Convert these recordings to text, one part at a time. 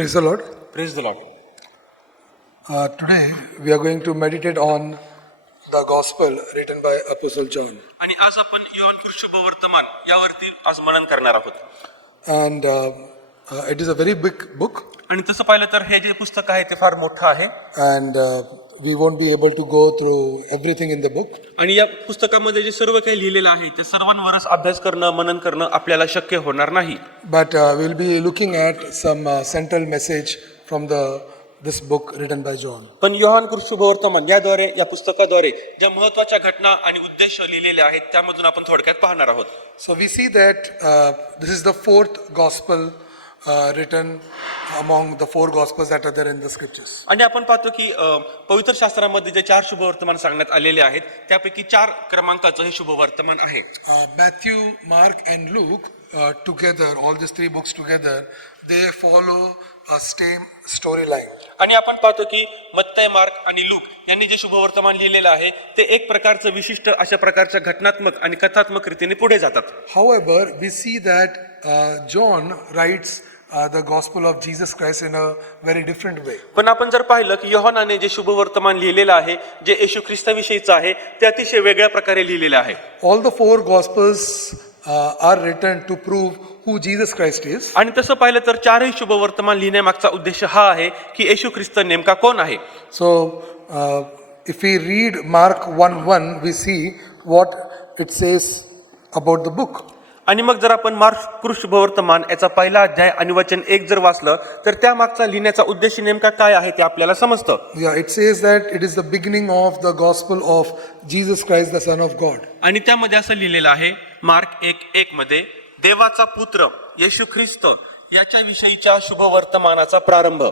Praise the Lord. Praise the Lord. Today we are going to meditate on the Gospel written by Apostle John. आणि आज आपण योहान शुभवर्तमान यावरती आज मनन करणार आहोत. And it is a very big book, आणि तसं पाहिलं तर हे जे पुस्तक आहे ते फार मोठं आहे. and we won't be able to go through everything in the book. आणि या पुस्तकामध्ये जे सर्व काही लिहिलेलं आहे ते सर्वांवरच अभ्यास करणं, मनन करणं आपल्याला शक्य होणार नाही. But we'll be looking at some central message from this book written by John. पण योहान शुभवर्तमान याद्वारे या पुस्तकाद्वारे ज्या महत्त्वाच्या घटना आणि उद्देश लिहिलेले आहेत त्यामधून आपण थोडक्यात पाहणार आहोत. So we see that this is the fourth Gospel written among the four Gospels that are there in the scriptures. आणि आपण पाहतो की पवित्र शास्त्रामध्ये जे 4 शुभवर्तमान सांगण्यात आलेले आहेत त्यापैकी 4 क्रमांकाचं हे शुभवर्तमान आहे. Matthew, Mark and Luke together, all these three books together, they follow a same storyline. आणि आपण पाहतो की मत्तय, मार्क आणि लूक यांनी जे शुभवर्तमान लिहिलेलं आहे ते एक प्रकारचं विशिष्ट अशा प्रकारच्या घटनात्मक आणि कथात्मक रीतीने पुढे जातात. However, we see that John writes the gospel of Jesus Christ in a very different way. पण आपण जर पाहिलं की योहानाने जे शुभवर्तमान लिहिलेलं आहे जे येशू ख्रिस्ताविषयीचं आहे ते अतिशय वेगळ्या प्रकारे लिहिलेलं आहे. All the four gospels are written to prove who Jesus Christ is. आणि तसं पाहिलं तर 4ही शुभवर्तमान लिहिण्यामागचा उद्देश हा आहे की येशू ख्रिस्त नेमका कोण आहे. So if we read Mark 1:1, we see what it says about the book. आणि मग जर आपण मार्क शुभवर्तमान याचा पहिला अध्याय आणि वचन 1 जर वाचलं तर त्या मागचा लिहिण्याचा उद्देश नेमका काय आहे ते आपल्याला समजतं. Yeah, it says that it is the beginning of the gospel of Jesus Christ, the Son of God. आणि त्यामध्ये असं लिहिलेलं आहे मार्क 1:1 मध्ये देवाचा पुत्र येशू ख्रिस्त याच्या विषयीच्या शुभवर्तमानाचा प्रारंभ.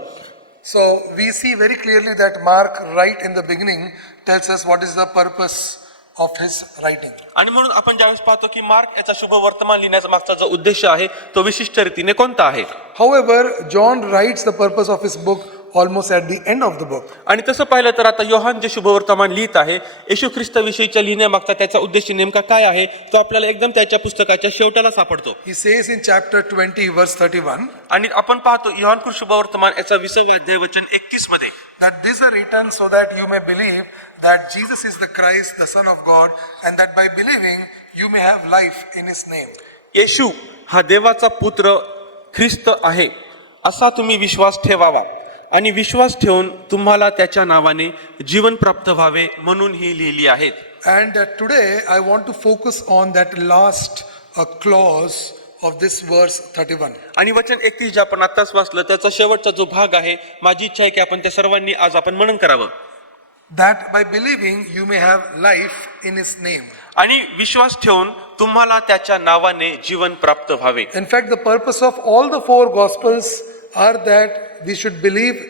So we see very clearly that Mark right in the beginning tells us what is the purpose of his writing. आणि म्हणून आपण ज्यावेळेस पाहतो की मार्क याचा शुभवर्तमान लिहिण्याचा मागचा जो उद्देश आहे तो विशिष्ट रीतीने कोणता आहे. However, John writes the purpose of his book almost at the end of the book. आणि तसं पाहिलं तर आता योहान जे शुभवर्तमान लिहित आहे येशू ख्रिस्त विषयीच्या लिहिण्यामागचा त्याचा उद्देश नेमका काय आहे तो आपल्याला एकदम त्याच्या पुस्तकाच्या शेवटाला सापडतो. He says in chapter 20 verse 31 आणि आपण पाहतो योहान शुभवर्तमान याचा 20वा अध्याय वचन 31 मध्ये that these are written so that you may believe that Jesus is the Christ, the Son of God, and that by believing you may have life in his name. येशू हा देवाचा पुत्र ख्रिस्त आहे असा तुम्ही विश्वास ठेवावा आणि विश्वास ठेवून तुम्हाला त्याच्या नावाने जीवन प्राप्त व्हावे म्हणून ही लिहिली आहेत. And today I want to focus on that last clause of this verse 31. आणि वचन 31 जे आपण आताच वाचलं त्याचा शेवटचा जो भाग आहे माझी इच्छा आहे की आपण त्या सर्वांनी आज आपण मनन करावं. That by believing you may have life in his name. आणि विश्वास ठेवून तुम्हाला त्याच्या नावाने जीवन प्राप्त व्हावे. In fact, the purpose of all the four gospels are that we should believe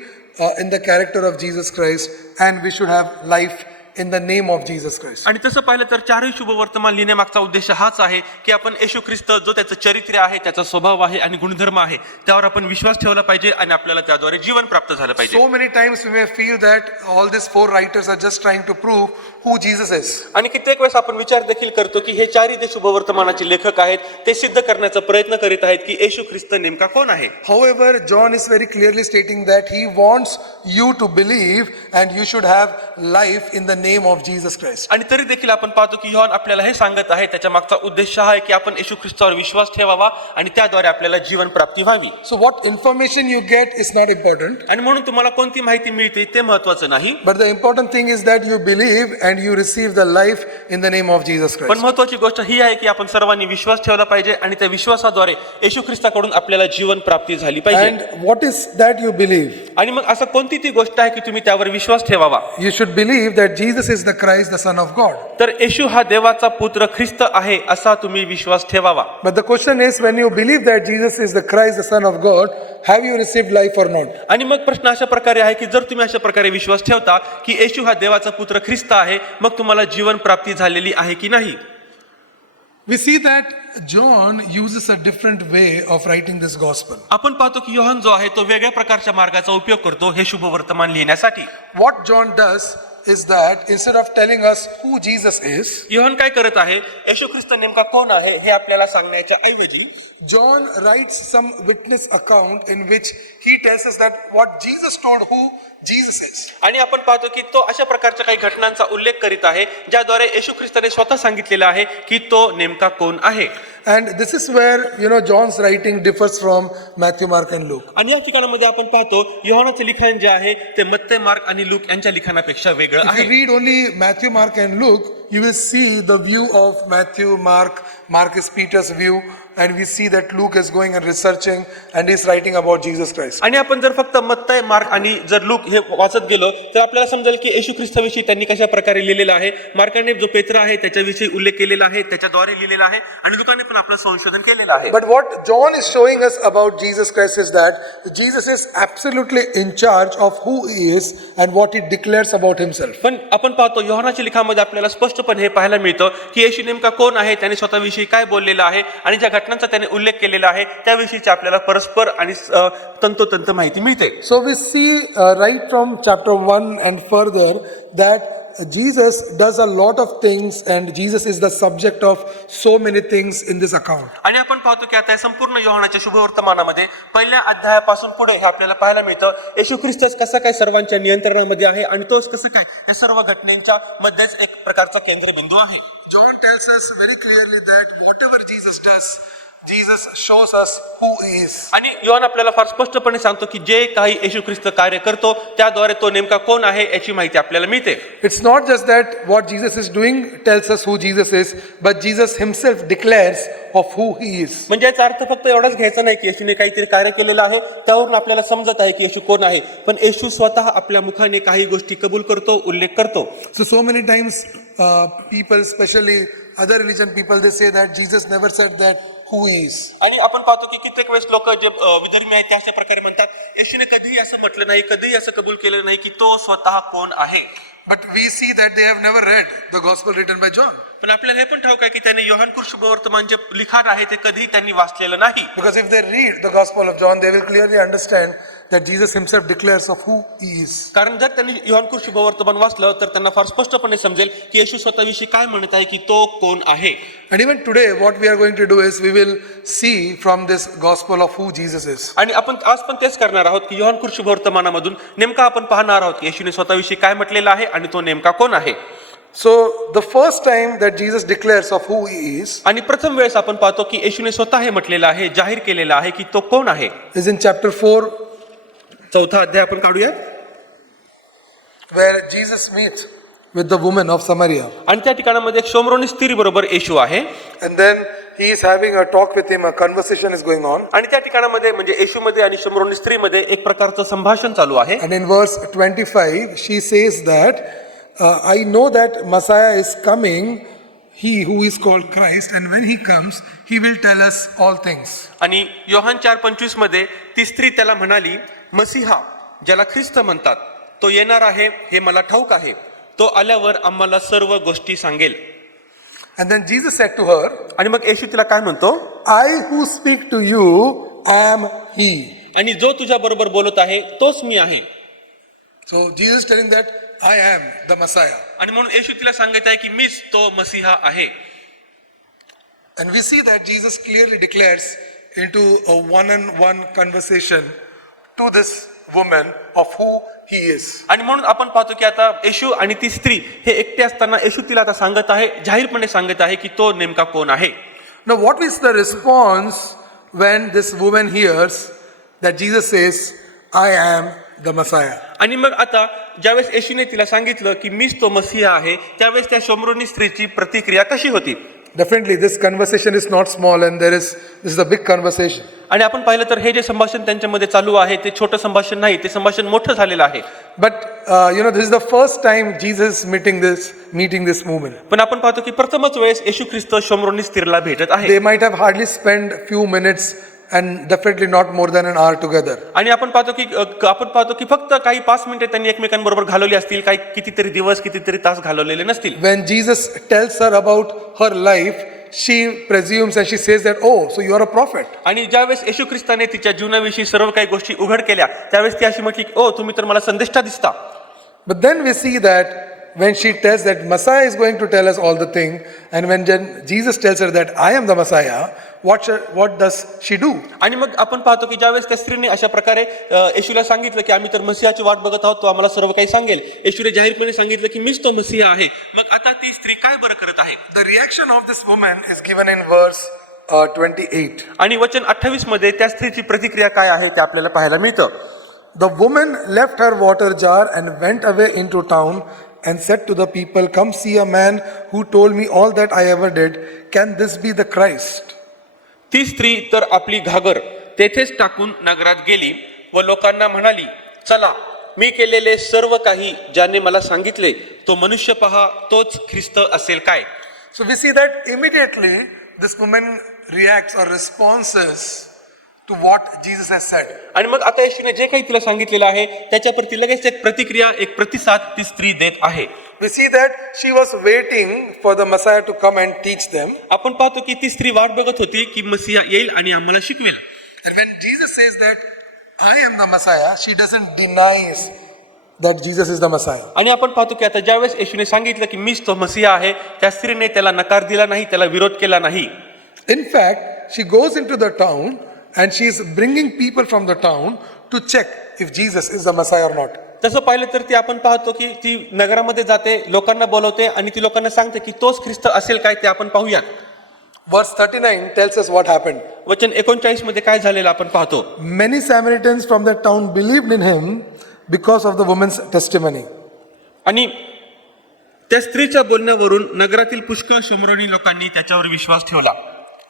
in the character of Jesus Christ and we should have life in the name of Jesus Christ. आणि तसं पाहिलं तर 4ही शुभवर्तमान लिहिण्यामागचा उद्देश हाच आहे की आपण येशू ख्रिस्त जो त्याचं चरित्र आहे त्याचा स्वभाव आहे आणि गुणधर्म आहे त्यावर आपण विश्वास ठेवला पाहिजे आणि आपल्याला त्याद्वारे जीवन प्राप्त झालं पाहिजे. So many times we may feel that all these four writers are just trying to prove who Jesus is. आणि कित्येक वेळेस आपण विचार देखील करतो की हे 4ही जे शुभवर्तमानाचे लेखक आहेत ते सिद्ध करण्याचा प्रयत्न करीत आहेत की येशू ख्रिस्त नेमका कोण आहे. However, John is very clearly stating that he wants you to believe and you should have life in the name of Jesus Christ. आणि तरी देखील आपण पाहतो की योहान आपल्याला हे सांगत आहे त्याच्या मागचा उद्देश हा आहे की आपण येशू ख्रिस्तावर विश्वास ठेवावा आणि त्याद्वारे आपल्याला जीवन प्राप्ती व्हावी. So what information you get is not important. आणि म्हणून तुम्हाला कोणती माहिती मिळते ते महत्वाचं नाही. But the important thing is that you believe and you receive the life in the name of Jesus पण Christ. महत्वाची गोष्ट ही आहे की आपण सर्वांनी विश्वास ठेवला पाहिजे आणि त्या विश्वासाद्वारे येशू ख्रिस्ताकडून आपल्याला जीवन प्राप्ती झाली पाहिजे. And what is that you believe? आणि मग असं कोणती ती गोष्ट आहे की तुम्ही त्यावर विश्वास ठेवावा. You should believe that Jesus is the Christ, the Son of God. तर येशू हा देवाचा पुत्र ख्रिस्त आहे असा तुम्ही विश्वास ठेवावा. But the question is, when you believe that Jesus is the Christ, the Son of God, have you received life or not? आणि मग प्रश्न अशा प्रकारे आहे की जर तुम्ही अशा प्रकारे विश्वास ठेवता की येशू हा देवाचा पुत्र ख्रिस्त आहे मग तुम्हाला जीवन प्राप्ती झालेली आहे की नाही. We see that John uses a different way of writing this gospel. आपण पाहतो की योहान जो आहे तो वेगळ्या प्रकारच्या मार्गाचा उपयोग करतो हे शुभवर्तमान लिहिण्यासाठी. What John does, is that instead of telling us who Jesus is, Yohan काय करत आहे, येशू ख्रिस्त नेमका कोण आहे हे आपल्याला सांगण्याच्या ऐवजी John writes some witness account in which he tells us that what Jesus told who Jesus is. आणि आपण पाहतो की तो अशा प्रकारच्या काही घटनांचा उल्लेख करीत आहे ज्याद्वारे येशू ख्रिस्ताने स्वतः सांगितलेलं आहे की तो नेमका कोण आहे. And this is where John's writing differs from Matthew, Mark and Luke. आणि या ठिकाणामध्ये आपण पाहतो योहानाचे लिखाण जे आहे ते मत्ते, मार्क आणि लूक यांच्या लिखाणापेक्षा वेगळं If you आहे. read only Matthew, Mark and Luke, you will see the view of Matthew, Mark is Peter's view, and we see that Luke is going and researching and he's writing about Jesus Christ. आणि आपण जर फक्त मत्ते, mark आणि जर look हे वाचत गेलो तर आपल्याला समजेल की येशू ख्रिस्ताविषयी त्यांनी कशा प्रकारे लिहिलेलं आहे. मार्काने जो पेत्र आहे त्याच्याविषयी उल्लेख केलेला आहे, त्याच्याद्वारे लिहिलेला आहे, आणि लुकाने पण आपलं संशोधन केलेलं आहे. But what John is showing us about Jesus Christ is that Jesus is absolutely in charge of who he is and what he declares about himself. पण आपण पाहतो योहानाच्या लिखामध्ये आपल्याला स्पष्टपणे हे पाहायला मिळतं की येशू नेमका कोण आहे, त्याने स्वतःविषयी काय बोललेलं आहे आणि ज्या घटनांचा त्याने उल्लेख केलेला आहे त्याविषयीची आपल्याला परस्पर आणि तंतोतंत माहिती मिळते. So we see right from chapter 1 and further that Jesus does a lot of things and Jesus is the subject of so many things in this account. आणि आपण पाहतो की आता या संपूर्ण योहानाच्या शुभवर्तमानामध्ये पहिल्या अध्यायापासून पुढे हे आपल्याला पाहायला मिळतं येशू ख्रिस्त कसा काय सर्वांच्या नियंत्रणामध्ये आहे आणि तोच कसं काय या सर्व घटनांच्या मध्येच एक प्रकारचा केंद्रबिंदू आहे. John tells us very clearly that whatever Jesus does, Jesus shows us who he is. आणि योहान आपल्याला फार स्पष्टपणे सांगतो की जे काही येशू ख्रिस्त कार्य करतो त्याद्वारे तो नेमका कोण आहे याची माहिती आपल्याला मिळते. It's not just that what Jesus is doing tells us who Jesus is, but Jesus himself declares of who he is. म्हणजे याचा अर्थ फक्त एवढाच घ्यायचा नाही की येशूने काहीतरी कार्य केलेलं आहे त्यावरून आपल्याला समजत आहे की येशू कोण आहे, पण येशू स्वतः आपल्या मुखाने काही गोष्टी कबूल करतो, उल्लेख करतो. So many times people, especially other religion people, they say that Jesus never said that who he is. आणि आपण पाहतो की कित्येक वेळेस लोक जे विधर्मी आहेत ते अशा प्रकारे म्हणतात येशूने कधीही असं म्हटलं नाही, कधीही असं कबूल केलं नाही की तो स्वतः कोण आहे. But we see that they have never read the gospel written by John. पण आपल्याला हे पण ठाऊक आहे की त्यांनी योहान शुभवर्तमान जे लिखाण आहे ते कधीही त्यांनी वाचलेलं नाही. Because if they read the gospel of John, they will clearly understand that Jesus himself declares of who he is. कारण जर त्यांनी योहान शुभवर्तमान वाचलं तर त्यांना फार स्पष्टपणे समजेल की येशू स्वतःविषयी काय म्हणत आहे की तो कोण आहे. And even today what we are going to do is we will see from this gospel of who Jesus is. आणि आपण आज पण तेच करणार आहोत की योहान शुभवर्तमानामधून नेमका आपण पाहणार आहोत की येशूने स्वतःविषयी काय म्हटलेलं आहे आणि तो नेमका कोण आहे. So the first time that Jesus declares of who he is आणि प्रथम वेळेस आपण पाहतो की येशूने स्वतः हे म्हटलेलं आहे, जाहीर केलेलं आहे की तो कोण आहे. is in chapter 4, चौथा अध्याय आपण काढूया, where Jesus meets with the woman of Samaria. आणि त्या ठिकाणामध्ये एक शोमरोनी स्त्री बरोबर येशू आहे And then he is having a talk with him, a conversation is going on. आणि त्या ठिकाणामध्ये म्हणजे येशूमध्ये आणि शोमरोनी स्त्रीमध्ये एक प्रकारचं संभाषण चालू आहे. And in verse 25, she says that, I know that Messiah is coming, he who is called Christ, and when he comes, he will tell us all things. आणि योहान 4:25 मध्ये ती स्त्री त्याला म्हणाली, मसीहा ज्याला ख्रिस्त म्हणतात तो येणार आहे हे मला ठाऊक आहे, तो आल्यावर आम्हाला सर्व गोष्टी सांगेल. And then Jesus said to her, आणि मग येशू तिला काय म्हणतो, I who speak to you am he. आणि जो तुझ्या बरोबर बोलत आहे तोच मी आहे. So Jesus is telling that I am the Messiah. आणि म्हणून येशू तिला सांगत आहे की मीच तो मसीहा आहे. And we see that Jesus clearly declares into a one-on-one conversation to this woman of who he is. आणि म्हणून आपण पाहतो की आता येशू आणि ती स्त्री हे एकटे असताना येशू तिला आता सांगत आहे, जाहीरपणे सांगत आहे की तो नेमका कोण आहे. Now what is the response when this woman hears that Jesus says, I am the Messiah? आणि मग आता ज्यावेळेस येशूने तिला सांगितलं की मीच तो मसीहा आहे त्यावेळेस त्या शोमरोनी स्त्रीची प्रतिक्रिया कशी होती. Definitely this conversation is not small and this is a big conversation. आणि आपण पाहिलं तर हे जे संभाषण त्यांच्यामध्ये चालू आहे ते छोटं संभाषण नाही, ते संभाषण मोठं झालेलं आहे. But this is the first time Jesus meeting this woman. पण आपण पाहतो की प्रथमच वेळेस येशू ख्रिस्त शोमरोनी स्त्रीला भेटत आहे. They might have hardly spent few minutes and definitely not more than an hour together. आणि आपण पाहतो की फक्त काही 5 मिनिटे त्यांनी एकमेकांबरोबर घालवली असतील, काही कितीतरी दिवस कितीतरी तास घालवलेले नसतील. When Jesus tells her about her life, she presumes and she says that, oh, so you are a prophet. आणि ज्यावेळेस येशू ख्रिस्ताने तिच्या जीवनाविषयी सर्व काही गोष्टी उघड केल्या त्यावेळेस ती अशी म्हटली की ओ तुम्ही तर मला संदेष्टा दिसता. But then we see that when she tells that Messiah is going to tell us all the thing, and when then Jesus tells her that I am the Messiah, what does she do? आणि मग आपण पाहतो की ज्यावेळेस त्या स्त्रीने अशा प्रकारे येशूला सांगितलं की आम्ही तर मसीहाची वाट बघत आहोत, तो आम्हाला सर्व काही सांगेल. येशूने जाहीरपणे सांगितलं की मीच तो मसीहा आहे. मग आता ती स्त्री काय बरं करत आहे? The reaction of this woman is given in verse 28. आणि वचन 28 मध्ये त्या स्त्रीची प्रतिक्रिया काय आहे ते आपल्याला पाहायला मिळतं. The woman left her water jar and went away into town and said to the people, "Come see a man who told me all that I ever did. Can this be the Christ?" ती स्त्री तर आपली घागर तेथेच टाकून नगरात गेली व लोकांना म्हणाली, चला मी केलेले सर्व काही ज्याने मला सांगितले तो मनुष्य पहा, तोच ख्रिस्त असेल काय? So we see that immediately this woman reacts or responses to what Jesus has said. आणि मग आता येशूने जे काही तिला सांगितलेलं आहे त्याच्याप्रती लगेच एक प्रतिक्रिया, एक प्रतिसाद ती स्त्री देत आहे. We see that she was waiting for the Messiah to come and teach them. आपण पाहतो की ती स्त्री वाट बघत होती की मसीहा येईल आणि आम्हाला शिकवेल. And when Jesus says that I am the Messiah, she doesn't deny that Jesus is the Messiah. आणि आपण पाहतो की आता ज्यावेळेस येशूने सांगितलं की मीच तो मसीहा आहे, त्या स्त्रीने त्याला नकार दिला नाही, त्याला विरोध केला नाही. In fact, she goes into the town and she is bringing people from the town to check if Jesus is the Messiah or not. तसं पाहिलं तर ती आपण पाहतो की ती नगरामध्ये जाते, लोकांना बोलवते आणि ती लोकांना सांगते की तोच ख्रिस्त असेल काय ते आपण पाहूयात. Verse 39 tells us what happened. वचन 39 मध्ये काय झालेलं आपण पाहतो. Many Samaritans from that town believed in him because of the woman's testimony. आणि त्या स्त्रीच्या बोलण्यावरून नगरातील पुष्कळ शंभरोनी लोकांनी त्याच्यावर विश्वास ठेवला.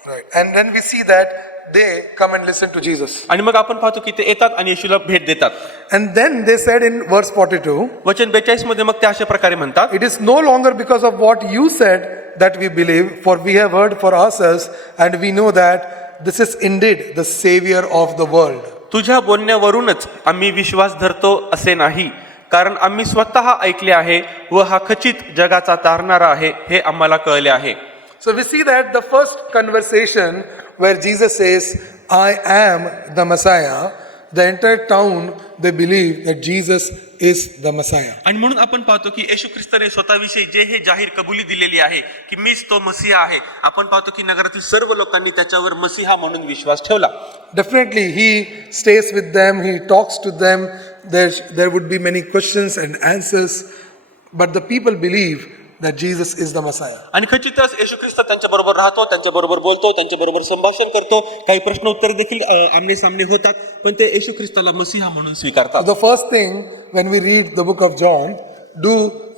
Right. And then we see that they come and listen to Jesus. आणि मग आपण पाहतो की ते येतात आणि येशूला भेट देतात. And then they said in verse 42, वचन 42 मध्ये मग ते अशा प्रकारे म्हणतात, "It is no longer because of what you said that we believe, for we have heard for ourselves and we know that this is indeed the Savior of the world." तुझ्या बोलण्यावरूनच आम्ही विश्वास धरतो असे नाही, कारण आम्ही स्वतः ऐकले आहे व हा खचित जगाचा तारणारा आहे हे आम्हाला कळले आहे. So we see that the first conversation where Jesus says, "I am the Messiah," the entire town, they believe that Jesus is the Messiah. आणि म्हणून आपण पाहतो की येशू ख्रिस्ताने स्वतःविषयी जे हे जाहीर कबुली दिलेली आहे की मीच तो मसीहा आहे, आपण पाहतो की नगरातील सर्व लोकांनी त्याच्यावर मसीहा म्हणून विश्वास ठेवला. Definitely, he stays with them, he talks to them. There would be many questions and answers, but the people believe that Jesus is the Messiah. आणि खचितच येशू ख्रिस्त त्यांच्या बरोबर राहतो, त्यांच्या बरोबर बोलतो, त्यांच्या बरोबर संभाषण करतो, काही प्रश्न उत्तर देखील आमने सामने होतात, पण ते येशू ख्रिस्ताला मसीहा म्हणून स्वीकारतात. The first thing when we read the book of John, do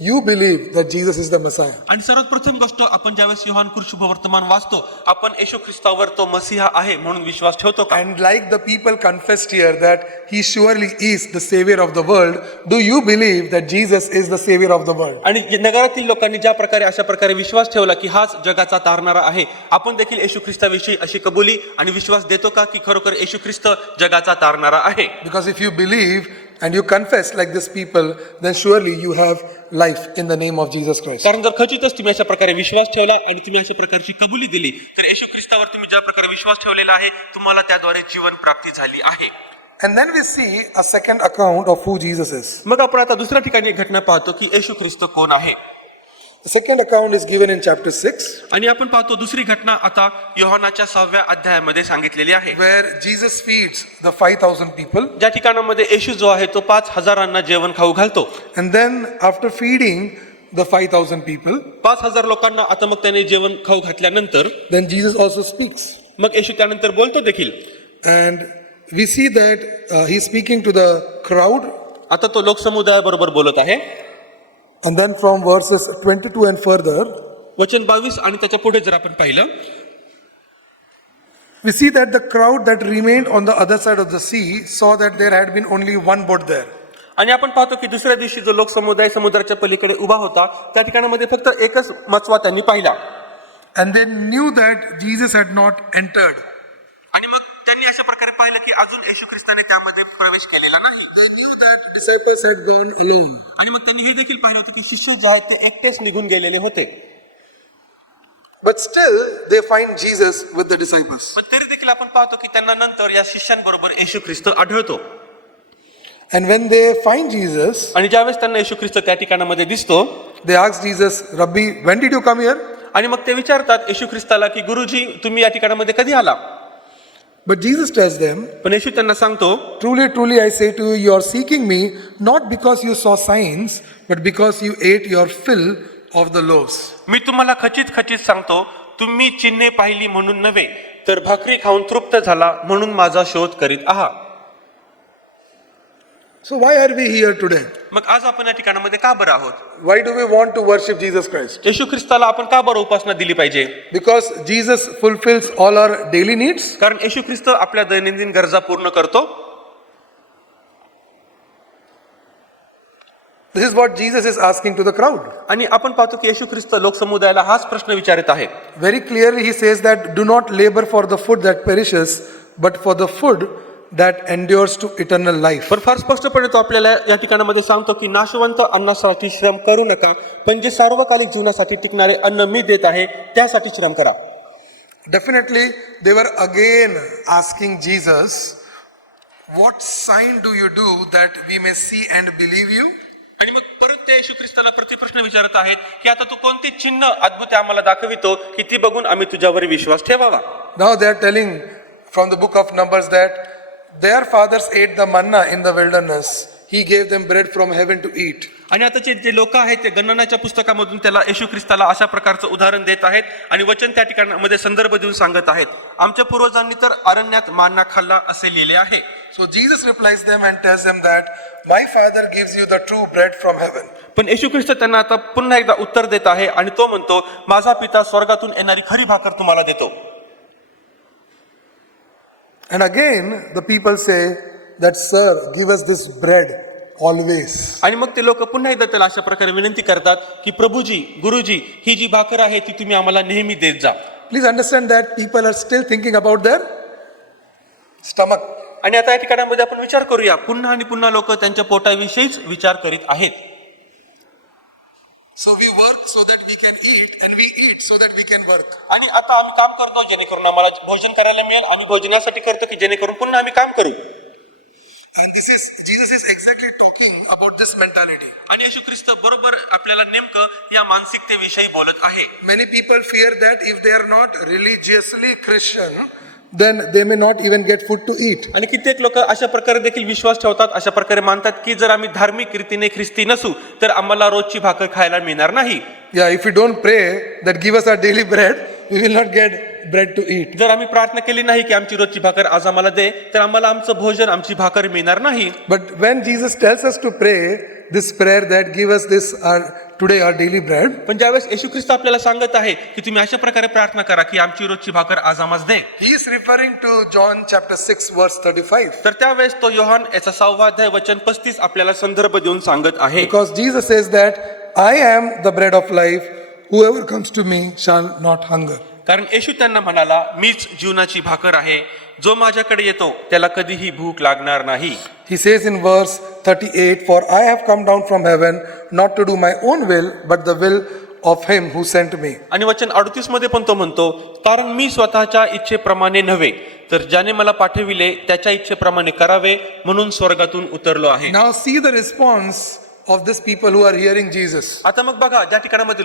you believe that Jesus is the Messiah? आणि सर्वात प्रथम गोष्ट आपण ज्यावेळेस योहान शुभ वर्तमान वाचतो, आपण येशू ख्रिस्तावर तो मसीहा आहे म्हणून विश्वास ठेवतो का? And like the people confessed here that he surely is the Savior of the world, do you believe that Jesus is the Savior of the world? आणि नगरातील लोकांनी ज्या प्रकारे अशा प्रकारे विश्वास ठेवला की हाच जगाचा तारणारा आहे, आपण देखील येशू ख्रिस्ताविषयी अशी कबुली आणि विश्वास देतो का की खरोखर येशू ख्रिस्त जगाचा तारणारा आहे? Because if you believe and you confess like this people, then surely you have life in the name of Jesus Christ. कारण जर खचितच तुम्ही अशा प्रकारे विश्वास ठेवला आणि तुम्ही अशा प्रकारची कबुली दिली, तर येशू ख्रिस्तावर तुम्ही ज्या प्रकारे विश्वास ठेवलेला आहे, तुम्हाला त्याद्वारे जीवन प्राप्ती झाली आहे. And then we see a second account of who Jesus is. मग आपण आता दुसऱ्या ठिकाणी एक घटना पाहतो की येशू ख्रिस्त कोण आहे. The second account is given in chapter 6, आणि आपण पाहतो दुसरी घटना आता योहानाच्या 6व्या अध्यायामध्ये सांगितलेली आहे, where Jesus feeds the 5,000 people. ज्या ठिकाणामध्ये येशू जो आहे तो 5,000 जेवण खाऊ घालतो. And then after feeding the 5,000 people, 5,000 लोकांना आता मग त्याने जेवण खाऊ घातल्यानंतर then Jesus also speaks. मग येशू त्यानंतर बोलतो देखील. And we see that he's speaking to the crowd. आता तो लोकसमुदायाबरोबर बोलत आहे. And then from verses 22 and further, वचन 22 आणि त्याच्या पुढे जर आपण पाहिलं, we see that the crowd that remained on the other side of the sea saw that there had been only one boat there. आणि आपण पाहतो की दुसऱ्या दिवशी जो लोकसमुदाय समुद्राच्या पलीकडे उभा होता, त्या ठिकाणामध्ये फक्त एकच मचवा त्यांनी पाहिला. And they knew that Jesus had not entered. आणि मग त्यांनी अशा प्रकारे पाहिलं की अजून येशू ख्रिस्ताने त्यामध्ये प्रवेश केलेला नाही. They knew that disciples had gone alone. आणि मग त्यांनी हे देखील पाहिलं होतं की शिष्य जे आहेत ते एकटेच निघून गेलेले होते. But still, they find Jesus with the disciples. पण तरी देखील आपण पाहतो की त्यांना नंतर या शिष्यांबरोबर येशू ख्रिस्त आढळतो. And when they find Jesus, आणि ज्यावेळेस त्यांना येशू ख्रिस्त त्या ठिकाणामध्ये दिसतो, They asked Jesus, Rabbi, when did you come here? आणि मग ते विचारतात येशू ख्रिस्ताला की गुरुजी तुम्ही या ठिकाणामध्ये कधी आला? But Jesus tells them, पण येशू त्यांना सांगतो, truly, truly, I say to you, you are seeking me not because you saw signs, but because you ate your fill of the loaves. मी तुम्हाला खचित खचित सांगतो, तुम्ही चिन्हे पाहिली म्हणून नव्हे, तर भाकरी खाऊन तृप्त झाला म्हणून माझा शोध करीत आहात. So why are we here today? मग आज आपण या ठिकाणामध्ये का बरं आहोत? Why do we want to worship Jesus Christ? येशू ख्रिस्ताला आपण का बरं उपासना दिली पाहिजे? Because Jesus fulfills all our daily needs. कारण येशू ख्रिस्त आपल्या दैनंदिन गरजा पूर्ण करतो. This is what Jesus is asking to the crowd. आणि आपण पाहतो की येशू ख्रिस्त लोकसमुदायाला हाच प्रश्न विचारित आहे. Very clearly he says that do not labor for the food that perishes, but for the food that endures to eternal life. पण फार स्पष्टपणे तो आपल्याला या ठिकाणामध्ये सांगतो की नाशवंत अन्नासाठी श्रम करू नका, पण जे सार्वकालिक जीवनासाठी टिकणारे अन्न मी देत आहे त्यासाठी श्रम करा. Definitely they were again asking Jesus, what sign do you do that we may see and believe you? आणि मग परत ते येशू ख्रिस्ताला प्रतिप्रश्न विचारत आहेत की आता तू कोणती चिन्ह अद्भुत आम्हाला दाखवितो की ती बघून आम्ही तुझ्यावर विश्वास ठेवावा. Now they are telling from the book of Numbers that their fathers ate the manna in the wilderness. He gave them bread from heaven to eat. आणि आता जे लोक आहेत ते गणनाच्या पुस्तकामधून त्याला येशू ख्रिस्ताला अशा प्रकारचं उदाहरण देत आहेत आणि वचन त्या ठिकाणामध्ये संदर्भ देऊन सांगत आहेत, आमच्या पूर्वजांनी तर अरण्यात मान्ना खाल्ला असे लिहिले आहे. So Jesus replies them and tells them that my father gives you the true bread from heaven. पण येशू ख्रिस्त त्यांना आता पुन्हा एकदा उत्तर देत आहे आणि तो म्हणतो, माझा पिता स्वर्गातून येणारी खरी भाकर तुम्हाला देतो. And again the people say that sir, give us this bread always. आणि मग ते लोक पुन्हा एकदा त्याला अशा प्रकारे विनंती करतात की प्रभूजी, गुरुजी, ही जी भाकर आहे ती तुम्ही आम्हाला नेहमी देत जा. Please understand that people are still thinking about their stomach. आणि आता या ठिकाणामध्ये आपण विचार करूया, पुन्हा आणि पुन्हा लोक त्यांच्या पोटाविषयीच विचार करीत आहेत. So we work so that we can eat and we eat so that we can work. आणि आता आम्ही काम करतो जेणेकरून आम्हाला भोजन करायला मिळेल, आम्ही भोजनासाठी करतो की जेणेकरून पुन्हा आम्ही काम करू. And Jesus is exactly talking about this mentality. आणि येशू ख्रिस्त बरोबर आपल्याला नेमकं या मानसिकतेविषयी बोलत आहे. Many people fear that if they are not religiously Christian, then they may not even get food to eat. आणि कित्येक लोक अशा प्रकारे देखील विश्वास ठेवतात, अशा प्रकारे मानतात की जर आम्ही धार्मिक रीतीने ख्रिस्ती नसू तर आम्हाला रोजची भाकर खायला मिळणार नाही. Yeah, if we don't pray that give us our daily bread, we will not get bread to eat. जर आम्ही प्रार्थना केली नाही की आमची रोजची भाकर आज आम्हाला दे, तर आम्हाला आमचं भोजन, आमची भाकर मिळणार नाही. But when Jesus tells us to pray this prayer that give us this today our daily bread, पण ज्यावेळेस येशू ख्रिस्त आपल्याला सांगत आहे की तुम्ही अशा प्रकारे प्रार्थना करा की आमची रोजची भाकर आज आम्हाला दे, he is referring to John chapter 6 verse 35. तर त्यावेळेस तो योहान याचा 6वा अध्याय वचन 35 आपल्याला संदर्भ देऊन सांगत आहे. Because Jesus says that I am the bread of life, whoever comes to me shall not hunger. कारण येशू त्यांना म्हणाला, मीच जीवनाची भाकर आहे, जो माझ्याकडे येतो त्याला कधीही भूक लागणार नाही. He says in verse 38, for I have come down from heaven not to do my own will but the will of him who sent me. आणि वचन 38 मध्ये पण तो म्हणतो, कारण मी स्वतःच्या इच्छेप्रमाणे नव्हे तर ज्याने मला पाठविले त्याच्या इच्छेप्रमाणे करावे म्हणून स्वर्गातून उतरलो आहे. Now see the response of these people who are hearing Jesus. आता मग बघा, ज्या ठिकाणामध्ये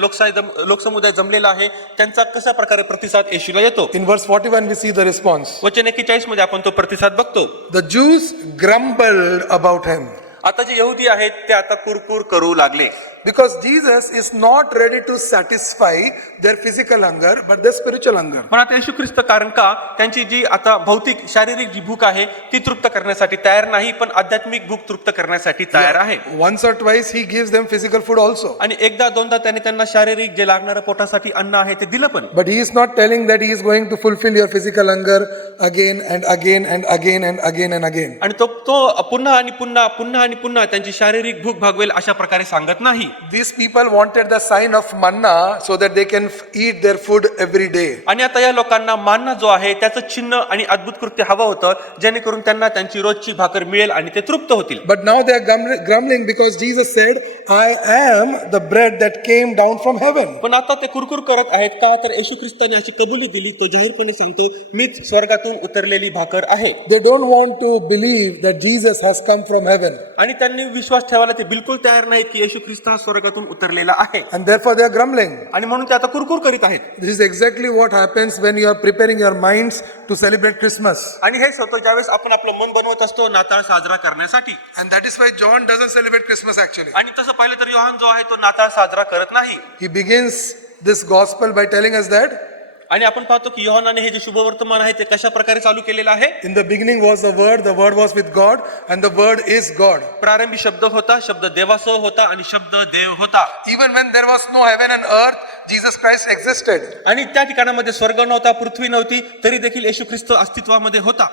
लोकसमुदाय जमलेला आहे त्यांचा कशा प्रकारे प्रतिसाद येशूला येतो. In verse 41 we see the response. वचन 41 मध्ये आपण तो प्रतिसाद बघतो. The Jews grumbled about him. आता जे यहुदी आहेत ते आता कुरकुर करू लागले. Because Jesus is not ready to satisfy their physical hunger but their spiritual hunger. पण आता येशू ख्रिस्त कारण का त्यांची जी आता भौतिक शारीरिक जी भूक आहे ती तृप्त करण्यासाठी तयार नाही, पण आध्यात्मिक भूक तृप्त करण्यासाठी तयार आहे. Once or twice he gives them physical food also. आणि एकदा दोनदा त्याने त्यांना शारीरिक जे लागणारं पोटासाठी अन्न आहे ते दिलं पण. But he is not telling that he is going to fulfill your physical hunger again and again and again and again and again. आणि तो पुन्हा आणि पुन्हा पुन्हा आणि पुन्हा त्यांची शारीरिक भूक भागवेल अशा प्रकारे सांगत नाही. These people wanted the sign of manna so that they can eat their food every day. आणि आता या लोकांना मान्ना जो आहे त्याचं चिन्ह आणि अद्भुत कृत्य हवं होतं जेणेकरून त्यांना त्यांची रोजची भाकर मिळेल आणि ते तृप्त होतील. But now they are grumbling because Jesus said, I am the bread that came down from heaven. पण आता ते कुरकुर करत आहेत का, तर येशू ख्रिस्ताने अशी कबुली दिली, तो जाहीरपणे सांगतो, मीच स्वर्गातून उतरलेली भाकर आहे. They don't want to believe that Jesus has come from heaven. आणि त्यांनी विश्वास ठेवायला ते बिलकुल तयार नाहीत की येशू ख्रिस्त हा स्वर्गातून उतरलेला आहे And therefore they are grumbling. आणि म्हणून ते आता कुरकुर करीत आहेत. This is exactly what happens when you are preparing your minds to celebrate Christmas. आणि हेच होतं ज्यावेळेस आपण आपलं मन बनवत असतो नाताळ साजरा करण्यासाठी. And that is why John doesn't celebrate Christmas actually. आणि तसं पाहिलं तर योहान जो आहे तो नाताळ साजरा करत नाही. He begins this gospel by telling us that आणि आपण पाहतो की योहानाने हे जे शुभवर्तमान आहे ते कशा प्रकारे चालू केलेलं आहे. in the beginning was the word was with God, and the word is God. प्रारंभी शब्द होता, शब्द देवासह होता आणि शब्द देव होता. Even when there was no heaven and earth, Jesus Christ existed. आणि त्या ठिकाणामध्ये स्वर्ग नव्हता, पृथ्वी नव्हती, तरी देखील येशू ख्रिस्त अस्तित्वामध्ये होता.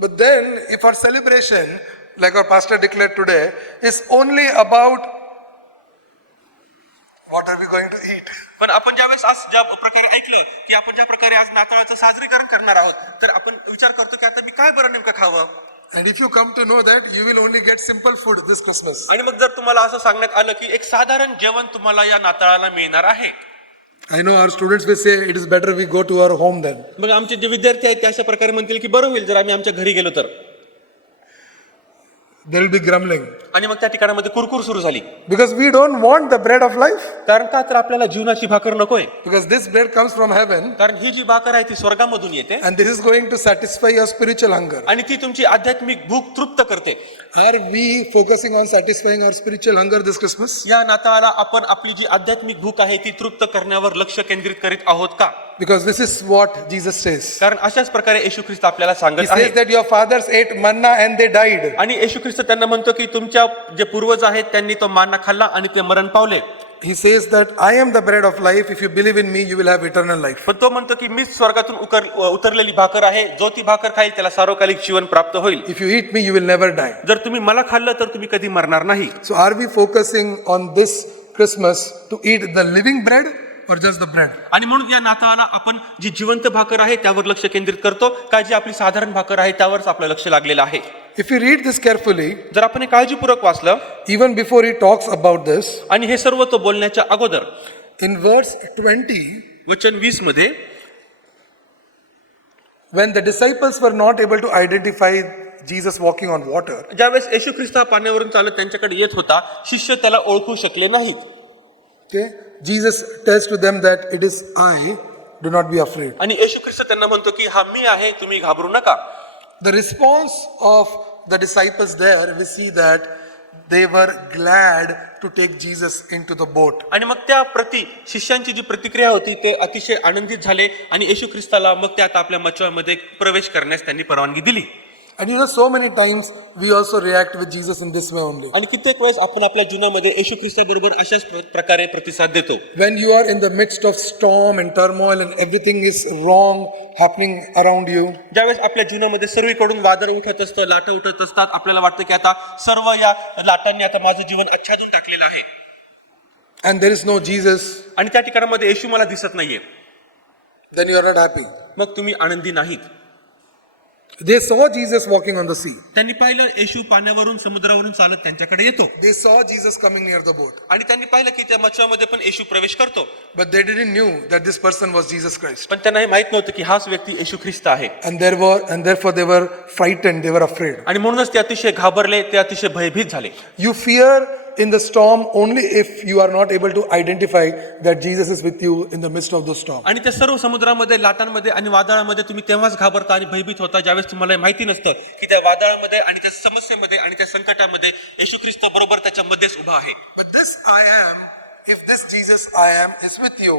But then, if our celebration, like our pastor declared today, is only about what are we going to eat, पण आपण ज्यावेळेस आज ज्या प्रकारे ऐकलं की आपण ज्या प्रकारे आज नाताळाचं साजरीकरण करणार आहोत, तर आपण विचार करतो की आता मी काय बरं नेमकं खावं. and if you come to know that, you will only get simple food this Christmas. आणि मग जर तुम्हाला असं सांगण्यात आलं की एक साधारण जेवण तुम्हाला या नाताळाला मिळणार आहे, I know our students will say it is better we go to our home then. मग आमचे जे विद्यार्थी आहेत ते अशा प्रकारे म्हणतील की बरं होईल जर आम्ही आमच्या घरी गेलो तर. There will be grumbling आणि मग त्या ठिकाणामध्ये कुरकुर सुरू झाली. because we don't want the bread of life, कारण का तर आपल्याला जीवनाची भाकर नकोय. because this bread comes from heaven, कारण ही जी भाकर आहे ती स्वर्गामधून येते and this is going to satisfy your spiritual hunger. आणि ती तुमची आध्यात्मिक भूक तृप्त करते. Are we focusing on satisfying our spiritual hunger this Christmas? या नाताळाला आपण आपली जी आध्यात्मिक भूक आहे ती तृप्त करण्यावर लक्ष केंद्रित करीत आहोत का? Because this is what Jesus says. कारण अशाच प्रकारे येशू ख्रिस्त आपल्याला He सांगत says आहे. that your fathers ate manna and they died. आणि येशू ख्रिस्त त्यांना म्हणतो की तुमच्या जे पूर्वज आहेत त्यांनी तो मान्ना खाल्ला आणि ते मरण पावले. He says that I am the bread of life. If you believe in me, you will have eternal life. पण तो म्हणतो की मीच स्वर्गातून उतरलेली भाकर आहे, जो ती भाकर खाईल त्याला सार्वकालिक जीवन प्राप्त होईल. If you eat me, you will never die. जर तुम्ही मला खाल्लं तर तुम्ही कधी मरणार नाही. So are we focusing on this Christmas to eat the living bread or just the bread? आणि म्हणून या नाताळाला आपण जी जिवंत भाकर आहे त्यावर लक्ष केंद्रित करतो का जी आपली साधारण भाकर आहे त्यावरच आपलं लक्ष लागलेलं आहे. If you read this carefully, जर आपण हे काळजीपूर्वक वाचलं even before he talks about this, आणि हे सर्व तो बोलण्याच्या अगोदर in verse 20, वचन 20 मध्ये when the disciples were not able to identify Jesus walking on water, ज्यावेळेस येशू ख्रिस्त पाण्यावरून चालत त्यांच्याकडे येत होता, शिष्य त्याला ओळखू शकले नाहीत. okay, Jesus tells to them that it is I, do not be afraid. आणि येशू ख्रिस्त त्यांना म्हणतो की हा मी आहे, तुम्ही घाबरू नका. The response of the disciples there, we see that they were glad to take Jesus into the boat. आणि मग त्या प्रति शिष्यांची जी प्रतिक्रिया होती ते अतिशय आनंदित झाले आणि येशू ख्रिस्ताला मग ते आता आपल्या मच्छीमध्ये प्रवेश करण्यास त्यांनी परवानगी दिली. And you know, so many times we also react with Jesus in this way only. आणि कित्येक वेळेस आपण आपल्या जीवनामध्ये येशू ख्रिस्ताबरोबर अशाच प्रकारे प्रतिसाद देतो. When you are in the midst of storm and turmoil and everything is wrong happening around you, ज्यावेळेस आपल्या जीवनामध्ये सर्वीकडून वादळ उठत असतं, लाटा उठत असतात, आपल्याला वाटतं की आता सर्व या लाटांनी आता माझं जीवन आच्छादून टाकलेलं आहे and there is no Jesus, आणि त्या ठिकाणामध्ये येशू मला दिसत नाहीये, then you are not happy. मग तुम्ही आनंदी नाहीत. They saw Jesus walking on the sea. त्यांनी पाहिलं येशू पाण्यावरून समुद्रावरून चालत त्यांच्याकडे येतो They saw Jesus coming near the boat. आणि त्यांनी पाहिलं की त्या मच्छीमध्ये पण येशू प्रवेश करतो. But they didn't knew that this person was Jesus Christ. पण त्यांना हे माहित नव्हतं की हाच व्यक्ती येशू ख्रिस्त आहे. And therefore they were frightened, they were afraid. आणि म्हणूनच ते अतिशय घाबरले, ते अतिशय भयभीत झाले. You fear in the storm only if you are not able to identify that Jesus is with you in the midst of the storm. आणि त्या सर्व समुद्रामध्ये, लाटांमध्ये आणि वादळामध्ये तुम्ही तेव्हाच घाबरता आणि भयभीत होता ज्यावेळेस तुम्हाला माहिती नसतं की त्या वादळामध्ये आणि त्या समस्येमध्ये आणि त्या संकटामध्ये येशू ख्रिस्त बरोबर त्याच्या मध्येच उभा आहे. But this I am, if this Jesus I am is with you,